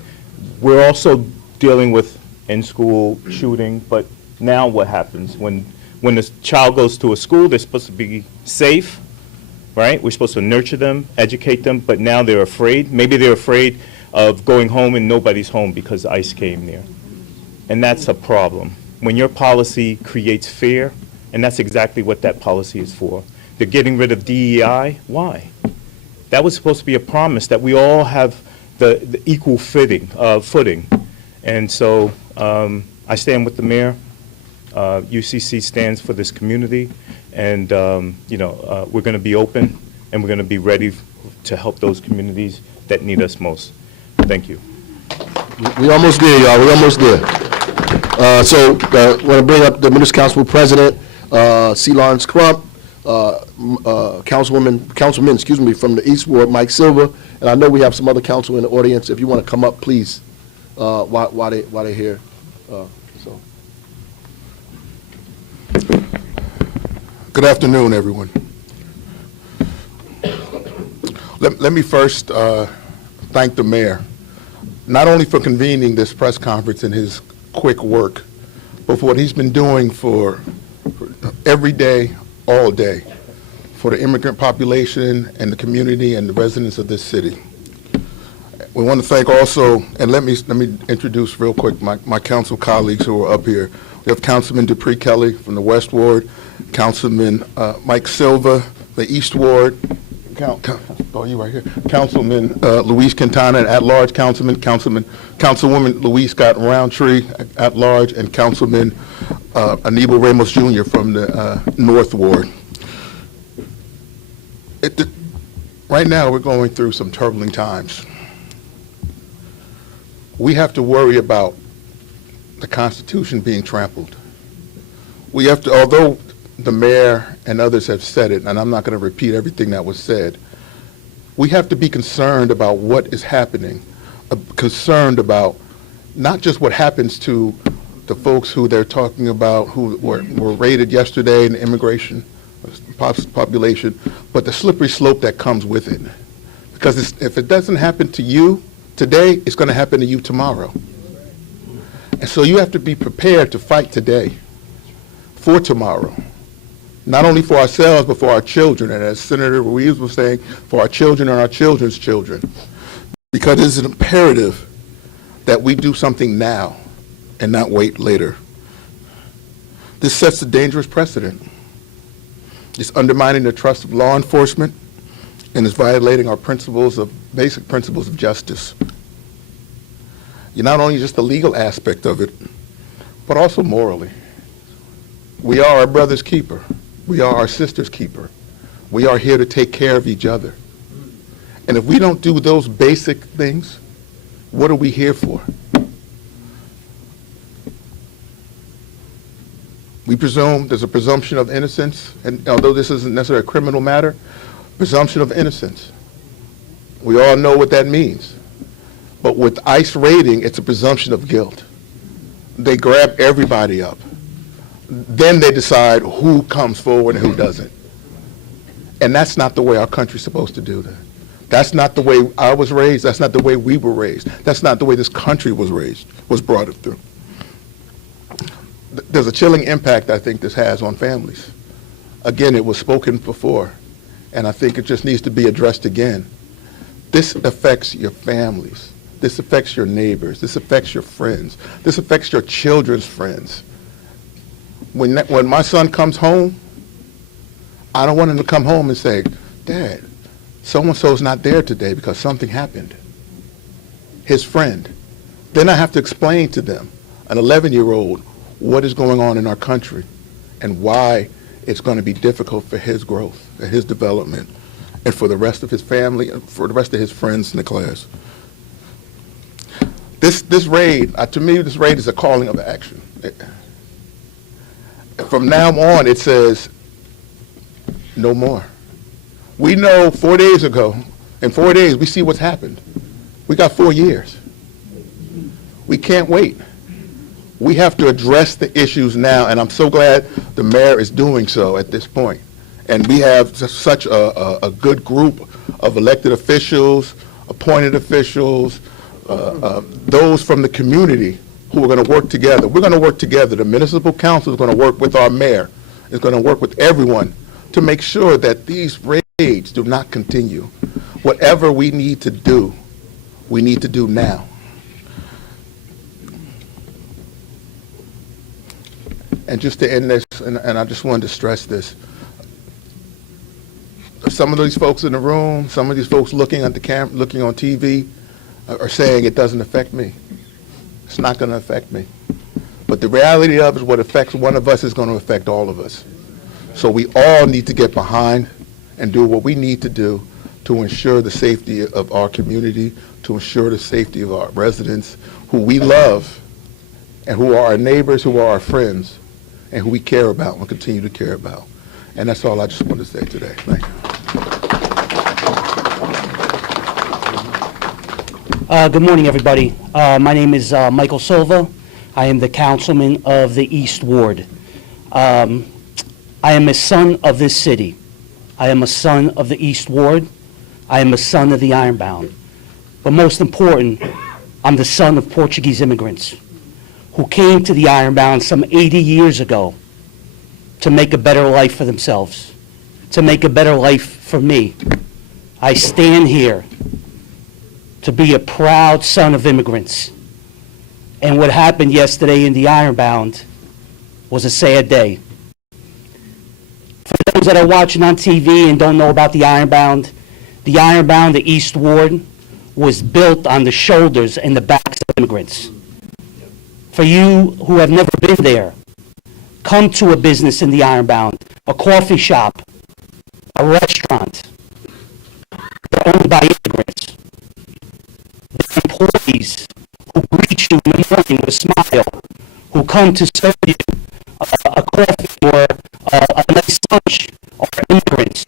we're also dealing with in-school shooting, but now what happens? When a child goes to a school, they're supposed to be safe, right? We're supposed to nurture them, educate them, but now they're afraid. Maybe they're afraid of going home and nobody's home because ICE came there. And that's a problem. When your policy creates fear, and that's exactly what that policy is for. They're getting rid of DEI. Why? That was supposed to be a promise that we all have the equal footing. And so I stand with the mayor. UCC stands for this community, and we're going to be open, and we're going to be ready to help those communities that need us most. Thank you. We almost there, y'all. We almost there. So I want to bring up the Municipal Council President, C. Lawrence Crump, councilman, from the East Ward, Mike Silver, and I know we have some other council in the audience. If you want to come up, please, while they're here. Good afternoon, everyone. Let me first thank the mayor, not only for convening this press conference and his quick work, but for what he's been doing for every day, all day, for the immigrant population and the community and the residents of this city. We want to thank also, and let me introduce real quick my council colleagues who are up here. We have Councilman Dupree Kelly from the West Ward, Councilman Mike Silva, the East Ward, you right here, Councilman Luis Quintana, at-large Councilwoman Louise Scott Roundtree, at-large, and Councilman Aníbal Ramos Jr. from the North Ward. Right now, we're going through some turbulent times. We have to worry about the Constitution being trampled. We have to, although the mayor and others have said it, and I'm not going to repeat everything that was said, we have to be concerned about what is happening, concerned about not just what happens to the folks who they're talking about who were raided yesterday in the immigration population, but the slippery slope that comes with it. Because if it doesn't happen to you today, it's going to happen to you tomorrow. And so you have to be prepared to fight today for tomorrow. Not only for ourselves, but for our children. And as Senator Ruiz was saying, for our children and our children's children. Because it's an imperative that we do something now and not wait later. This sets a dangerous precedent. It's undermining the trust of law enforcement and is violating our basic principles of justice. You're not only just the legal aspect of it, but also morally. We are our brother's keeper. We are our sister's keeper. We are here to take care of each other. And if we don't do those basic things, what are we here for? We presume there's a presumption of innocence, and although this isn't necessarily a criminal matter, presumption of innocence. We all know what that means. But with ICE raiding, it's a presumption of guilt. They grab everybody up. Then they decide who comes forward and who doesn't. And that's not the way our country's supposed to do that. That's not the way I was raised. That's not the way we were raised. That's not the way this country was raised, was brought up through. There's a chilling impact I think this has on families. Again, it was spoken before, and I think it just needs to be addressed again. This affects your families. This affects your neighbors. This affects your friends. This affects your children's friends. When my son comes home, I don't want him to come home and say, Dad, so-and-so's not there today because something happened. His friend. Then I have to explain to them, an 11-year-old, what is going on in our country and why it's going to be difficult for his growth and his development and for the rest of his family and for the rest of his friends in the class. This raid, to me, this raid is a calling of action. From now on, it says, no more. We know 4 days ago, in 4 days, we see what's happened. We got 4 years. We can't wait. We have to address the issues now, and I'm so glad the mayor is doing so at this point. And we have such a good group of elected officials, appointed officials, those from the community who are going to work together. We're going to work together. The municipal council is going to work with our mayor. It's going to work with everyone to make sure that these raids do not continue. Whatever we need to do now. And just to end this, and I just wanted to stress this, some of these folks in the room, some of these folks looking at the camera, looking on TV, are saying it doesn't affect me. It's not going to affect me. But the reality of it is what affects one of us is going to affect all of us. So we all need to get behind and do what we need to do to ensure the safety of our community, to ensure the safety of our residents, who we love, and who are our neighbors, who are our friends, and who we care about and continue to care about. And that's all I just wanted to say today. Thank you. Good morning, everybody. My name is Michael Silva. I am the councilman of the East Ward. I am a son of this city. I am a son of the East Ward. I am a son of the Ironbound. But most important, I'm the son of Portuguese immigrants who came to the Ironbound some 80 years ago to make a better life for themselves, to make a better life for me. I stand here to be a proud son of immigrants. And what happened yesterday in the Ironbound was a sad day. For those that are watching on TV and don't know about the Ironbound, the East Ward, was built on the shoulders and the backs of immigrants. For you who have never been there, come to a business in the Ironbound, a coffee shop, a restaurant. They're owned by immigrants. They're employees who greet you in the morning with a smile, who come to serve you a coffee or a nice lunch, are immigrants.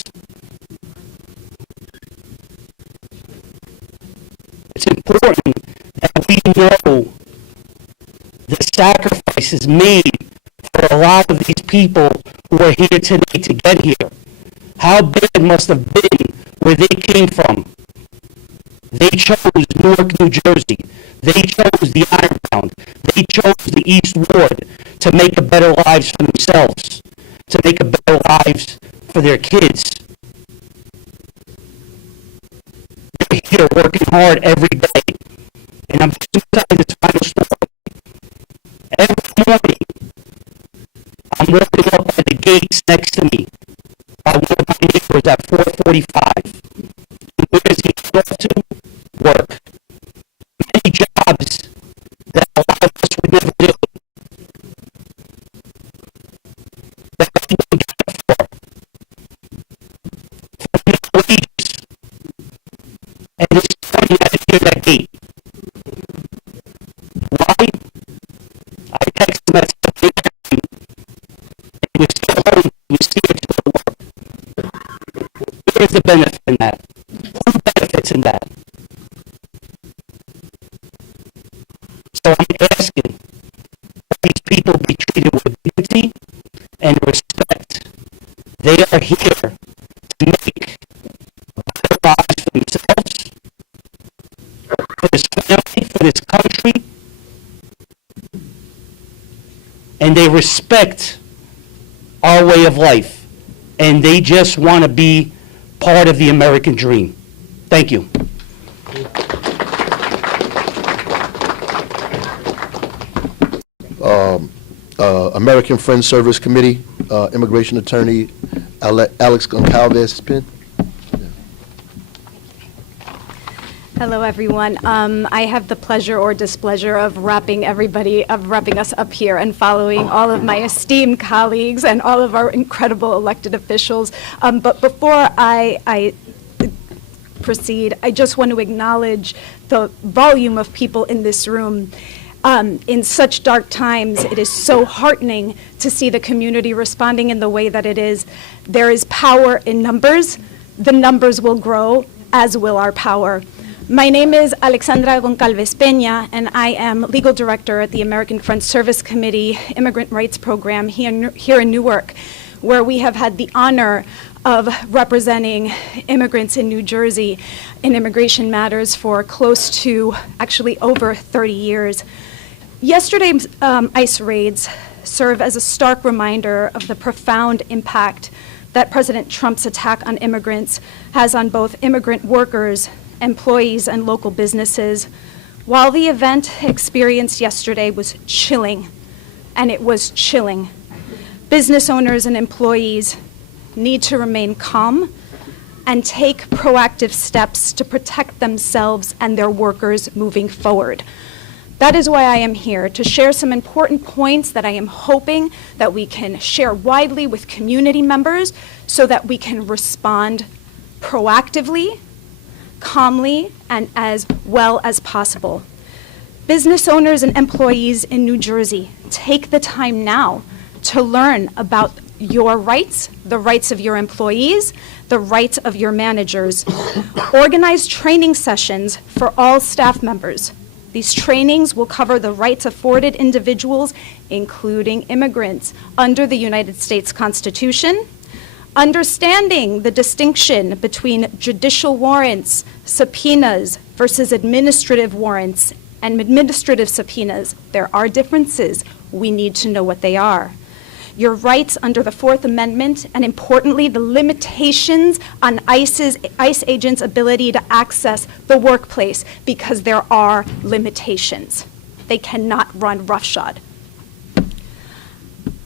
It's important that we know the sacrifices made for a lot of these people who are here today to get here. How bad it must have been where they came from. They chose Newark, New Jersey. They chose the Ironbound. They chose the East Ward to make a better lives for themselves, to make a better lives for their kids. They're here working hard every day. And I'm just going to tell you this final story. Every morning, I'm walking up at the gates next to me by one of my neighbors at 4:45. Where does he go off to? Work. Many jobs that a lot of us would never do. That we don't get for. For minimum wages. And this morning I had to hear that gate. Why? I texted him at 7 a.m. and he was still home. He was here to go to work. Where's the benefit in that? Who benefits in that? So I'm asking that these people be treated with dignity and respect. They are here to make better lives for themselves, for this family, for this country, and they respect our way of life, and they just want to be part of the American dream. Thank you. American Friends Service Committee, Immigration Attorney Alex Goncalves. Hello, everyone. I have the pleasure or displeasure of wrapping us up here and following all of my esteemed colleagues and all of our incredible elected officials. But before I proceed, I just want to acknowledge the volume of people in this room. In such dark times, it is so heartening to see the community responding in the way that it is. There is power in numbers. The numbers will grow, as will our power. My name is Alexandra Goncalves Peña, and I am legal director at the American Friends Service Committee Immigrant Rights Program here in Newark, where we have had the honor of representing immigrants in New Jersey in immigration matters for close to, actually over 30 years. Yesterday's ICE raids serve as a stark reminder of the profound impact that President Trump's attack on immigrants has on both immigrant workers, employees, and local businesses. While the event experienced yesterday was chilling, and it was chilling, business owners and employees need to remain calm and take proactive steps to protect themselves and their workers moving forward. That is why I am here, to share some important points that I am hoping that we can share widely with community members so that we can respond proactively, calmly, and as well as possible. Business owners and employees in New Jersey, take the time now to learn about your rights, the rights of your employees, the rights of your managers. Organize training sessions for all staff members. These trainings will cover the rights afforded individuals, including immigrants, under the United States Constitution, understanding the distinction between judicial warrants, subpoenas, versus administrative warrants and administrative subpoenas. There are differences. We need to know what they are. your rights under the Fourth Amendment, and importantly, the limitations on ICE agents' ability to access the workplace, because there are limitations. They cannot run roughshod.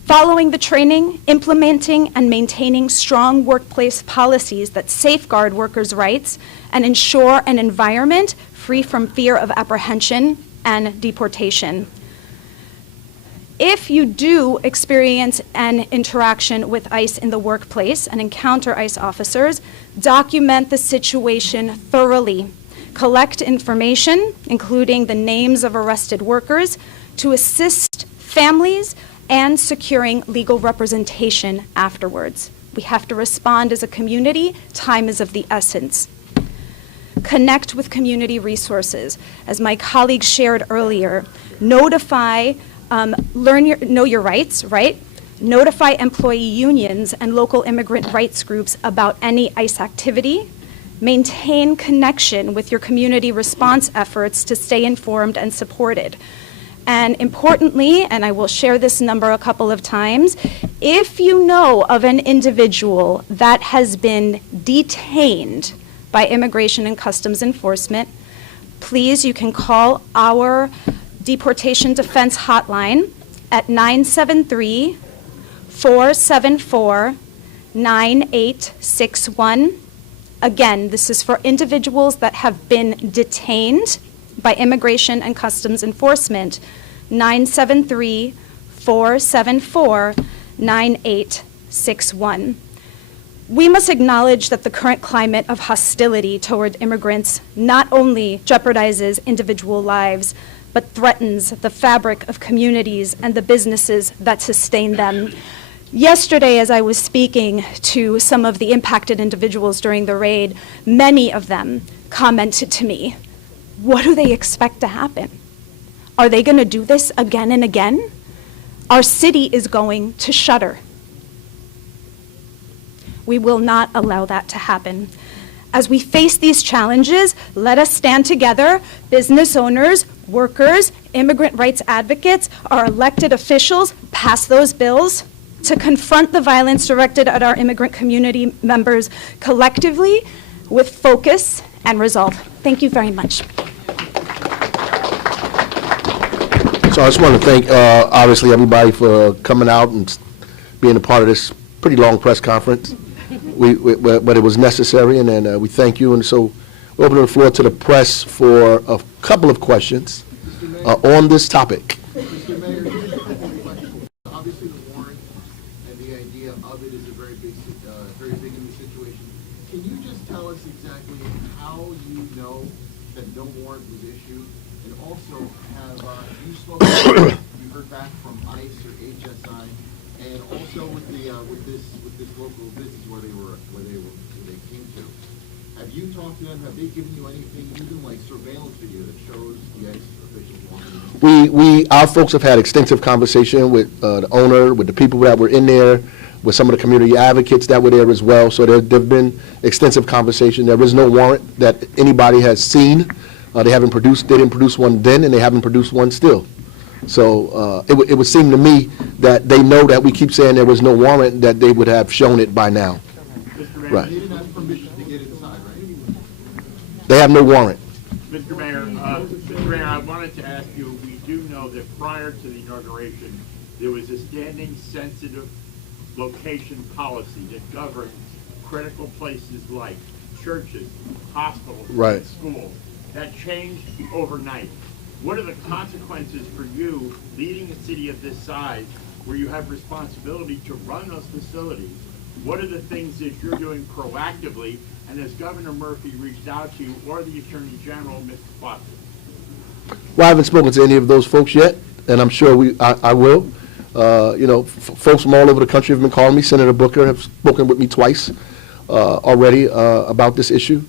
Following the training, implementing and maintaining strong workplace policies that safeguard workers' rights and ensure an environment free from fear of apprehension and deportation. If you do experience an interaction with ICE in the workplace and encounter ICE officers, document the situation thoroughly. Collect information, including the names of arrested workers, to assist families and securing legal representation afterwards. We have to respond as a community. Time is of the essence. Connect with community resources. As my colleagues shared earlier, notify, know your rights, right? Notify employee unions and local immigrant rights groups about any ICE activity. Maintain connection with your community response efforts to stay informed and supported. And importantly, and I will share this number a couple of times, if you know of an individual that has been detained by Immigration and Customs Enforcement, please, you can call our deportation defense hotline at 973-474-9861. Again, this is for individuals that have been detained by Immigration and Customs Enforcement, 973-474-9861. We must acknowledge that the current climate of hostility toward immigrants not only jeopardizes individual lives, but threatens the fabric of communities and the businesses that sustain them. Yesterday, as I was speaking to some of the impacted individuals during the raid, many of them commented to me, what do they expect to happen? Are they going to do this again and again? Our city is going to shudder. We will not allow that to happen. As we face these challenges, let us stand together, business owners, workers, immigrant rights advocates, our elected officials, pass those bills to confront the violence directed at our immigrant community members collectively with focus and resolve. Thank you very much. So I just want to thank, obviously, everybody for coming out and being a part of this pretty long press conference. But it was necessary, and then we thank you. And so we're opening the floor to the press for a couple of questions on this topic. Mr. Mayor, obviously the warrant and the idea of it is a very big in the situation. Can you just tell us exactly how you know that no warrant was issued? And also, have you spoken, you heard back from ICE or HSI, and also with this local business where they came to? Have you talked to them? Have they given you anything, even like surveillance video that shows the ICE officials walking? Our folks have had extensive conversation with the owner, with the people that were in there, with some of the community advocates that were there as well. So there have been extensive conversation. There is no warrant that anybody has seen. They didn't produce one then, and they haven't produced one still. So it would seem to me that they know that we keep saying there was no warrant, that they would have shown it by now. Mr. Mayor, Right. they didn't have permission to get inside, right? They have no warrant. Mr. Mayor, I wanted to ask you, we do know that prior to the inauguration, there was a standing sensitive location policy that governs critical places like churches, hospitals, Right. and schools. That changed overnight. What are the consequences for you leading a city of this size where you have responsibility to run those facilities? What are the things that you're doing proactively? And has Governor Murphy reached out to you or the Attorney General, Mr. Watson? Well, I haven't spoken to any of those folks yet, and I'm sure I will. Folks from all over the country have been calling me. Senator Booker have spoken with me twice already about this issue.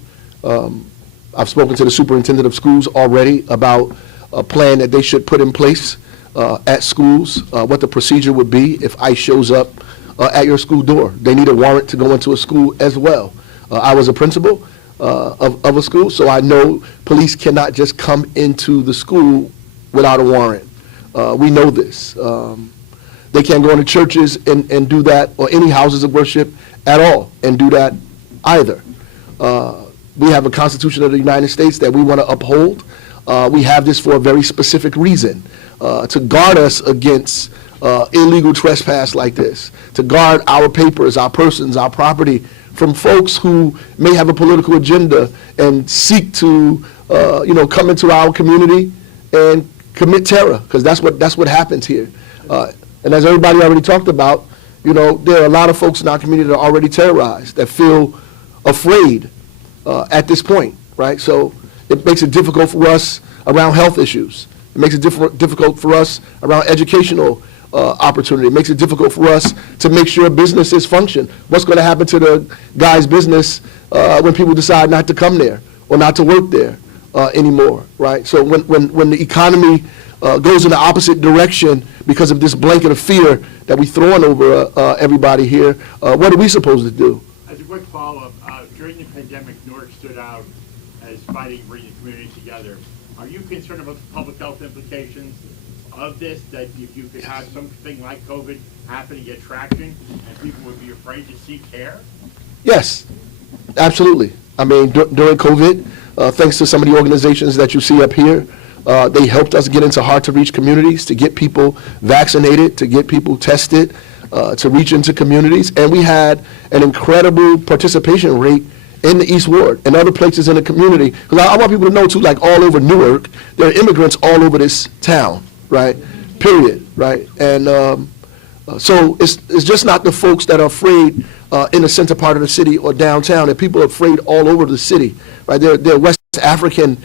I've spoken to the superintendent of schools already about a plan that they should put in place at schools, what the procedure would be if ICE shows up at your school door. They need a warrant to go into a school as well. I was a principal of a school, so I know police cannot just come into the school without a warrant. We know this. They can't go into churches and do that, or any houses of worship at all and do that either. We have a Constitution of the United States that we want to uphold. We have this for a very specific reason, to guard us against illegal trespass like this, to guard our papers, our persons, our property from folks who may have a political agenda and seek to, come into our community and commit terror, because that's what happens here. And as everybody already talked about, there are a lot of folks in our community that are already terrorized, that feel afraid at this point, right? So it makes it difficult for us around health issues. It makes it difficult for us around educational opportunity. It makes it difficult for us to make sure businesses function. What's going to happen to the guy's business when people decide not to come there or not to work there anymore, right? So when the economy goes in the opposite direction because of this blanket of fear that we're throwing over everybody here, what are we supposed to do? As a quick follow-up, during the pandemic, Newark stood out as fighting to bring the community together. Are you concerned about the public health implications of this, that if you could have something like COVID happen and get traction, and people would be afraid to seek care? Yes, absolutely. I mean, during COVID, thanks to some of the organizations that you see up here, they helped us get into hard-to-reach communities, to get people vaccinated, to get people tested, to reach into communities. And we had an incredible participation rate in the East Ward and other places in the community. Because I want people to know, too, like all over Newark, there are immigrants all over this town, right? Period, right? And so it's just not the folks that are afraid in the center part of the city or downtown. There are people afraid all over the city, right? There are West African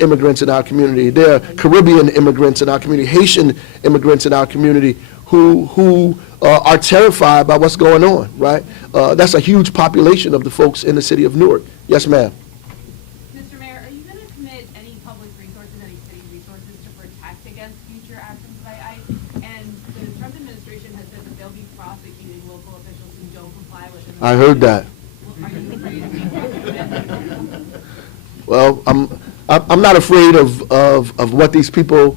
immigrants in our community. There are Caribbean immigrants in our community, Haitian immigrants in our community who are terrified by what's going on, right? That's a huge population of the folks in the city of Newark. Yes, ma'am. Mr. Mayor, are you going to commit any public resources, any city resources to protect against future actions by ICE? And the Trump administration has said that they'll be prosecuting local officials who don't comply with it. I heard that. Are you afraid of Well, I'm not afraid of what these people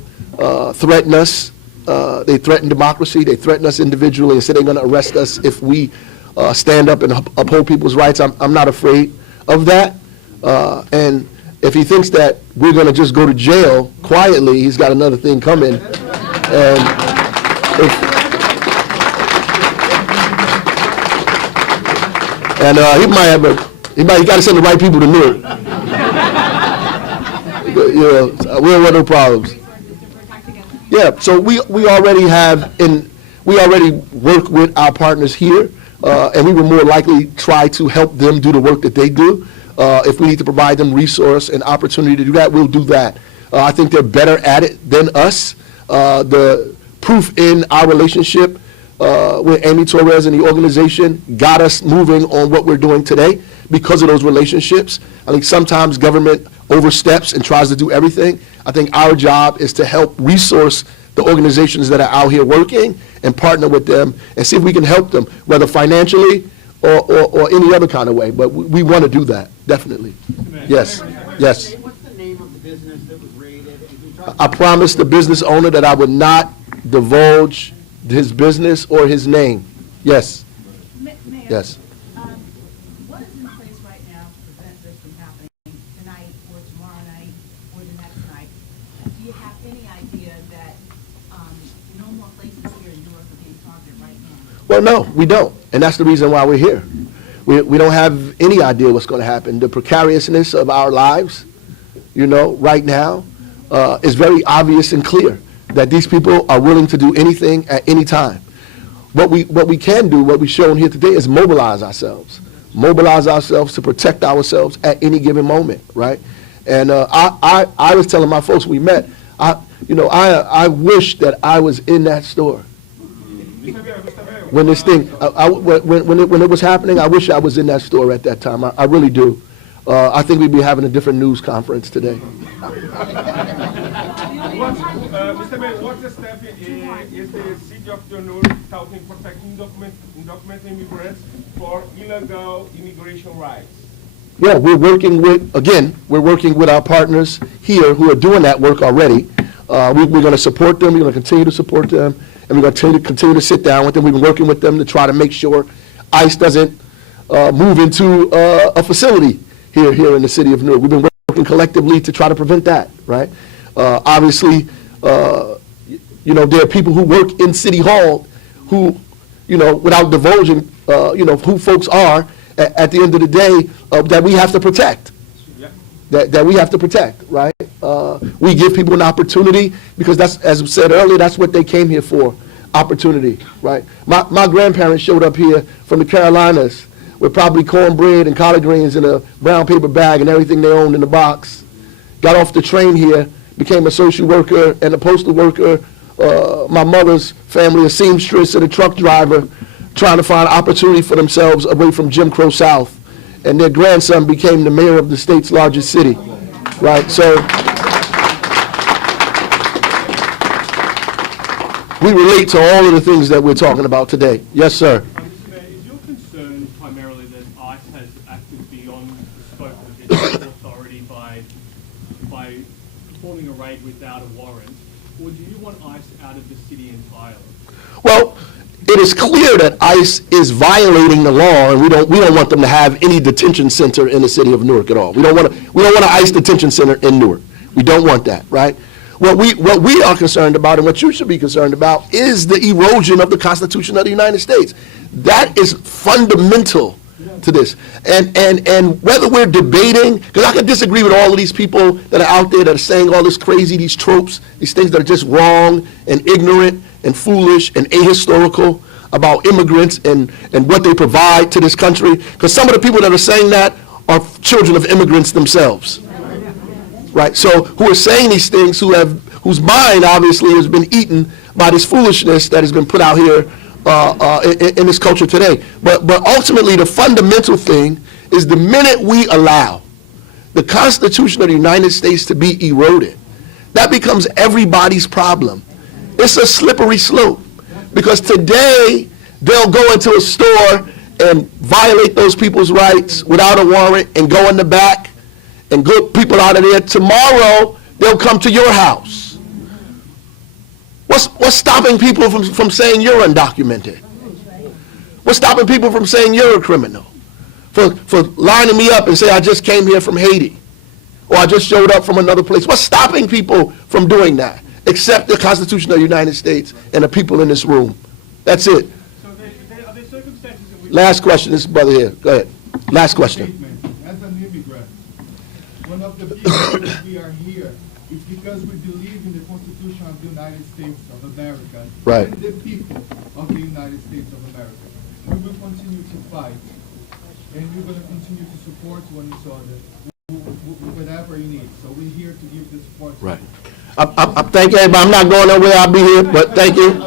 threaten us. They threaten democracy. They threaten us individually and say they're going to arrest us if we stand up and uphold people's rights. I'm not afraid of that. And if he thinks that we're going to just go to jail quietly, he's got another thing coming. And he might have he got to send the right people to Newark. Yeah, we don't want no problems. Yeah, so we already we already work with our partners here, and we will more likely try to help them do the work that they do. If we need to provide them resource and opportunity to do that, we'll do that. I think they're better at it than us. The proof in our relationship with Amy Torres and the organization got us moving on what we're doing today because of those relationships. I think sometimes government oversteps and tries to do everything. I think our job is to help resource the organizations that are out here working and partner with them and see if we can help them, whether financially or any other kind of way. But we want to do that, definitely. Yes, yes. What's the name of the business that was raided? I promised the business owner that I would not divulge his business or his name. Yes. Mayor, Yes. what is in place right now to prevent this from happening tonight or tomorrow night or the next night? Do you have any idea that no more places here in Newark are being targeted right now? Well, no, we don't. And that's the reason why we're here. We don't have any idea what's going to happen. The precariousness of our lives, right now, is very obvious and clear that these people are willing to do anything at any time. What we can do, what we've shown here today, is mobilize ourselves to protect ourselves at any given moment, right? And I was telling my folks we met, I wish that I was in that store when this thing, when it was happening. I wish I was in that store at that time. I really do. I think we'd be having a different news conference today. Mr. Mayor, what step is the city of Newark helping protecting undocumented immigrants for illegal immigration rights? Yeah, we're working with our partners here who are doing that work already. We're going to support them. We're going to continue to support them. and we're going to continue to sit down with them. We've been working with them to try to make sure ICE doesn't move into a facility here in the city of Newark. We've been working collectively to try to prevent that, right? Obviously, you know, there are people who work in City Hall who, you know, without divulging, you know, who folks are, at the end of the day, that we have to protect. That we have to protect, right? We give people an opportunity because that's, as we said earlier, that's what they came here for, opportunity, right? My grandparents showed up here from the Carolinas with probably cornbread and collard greens in a brown paper bag and everything they owned in the box. Got off the train here, became a social worker and a postal worker. My mother's family, a seamstress and a truck driver, trying to find opportunity for themselves away from Jim Crow South. And their grandson became the mayor of the state's largest city, right? So we relate to all of the things that we're talking about today. Yes, sir. Mr. Mayor, is your concern primarily that ICE has acted beyond the scope of its authority by performing a raid without a warrant, or do you want ICE out of the city entirely? Well, it is clear that ICE is violating the law, and we don't want them to have any detention center in the city of Newark at all. We don't want an ICE detention center in Newark. We don't want that, right? What we are concerned about, and what you should be concerned about, is the erosion of the Constitution of the United States. That is fundamental to this. And whether we're debating, because I can disagree with all of these people that are out there that are saying all this crazy, these tropes, these things that are just wrong and ignorant and foolish and ahistorical about immigrants and what they provide to this country. Because some of the people that are saying that are children of immigrants themselves. Right? So who are saying these things, whose mind obviously has been eaten by this foolishness that has been put out here in this culture today. But ultimately, the fundamental thing is the minute we allow the Constitution of the United States to be eroded, that becomes everybody's problem. It's a slippery slope, because today they'll go into a store and violate those people's rights without a warrant and go in the back and get people out of there. Tomorrow they'll come to your house. What's stopping people from saying you're undocumented? What's stopping people from saying you're a criminal? For lining me up and say I just came here from Haiti, or I just showed up from another place. What's stopping people from doing that? Except the Constitution of the United States and the people in this room. That's it. So are there circumstances in which... Last question, this brother here. Go ahead. Last question. As an immigrant, one of the big reasons we are here is because we believe in the Constitution of the United States of America, Right. and the people of the United States of America. We will continue to fight, and we're going to continue to support one another, whatever you need. So we're here to give the support. Right. I thank everybody. I'm not going nowhere. I'll be here, but thank you.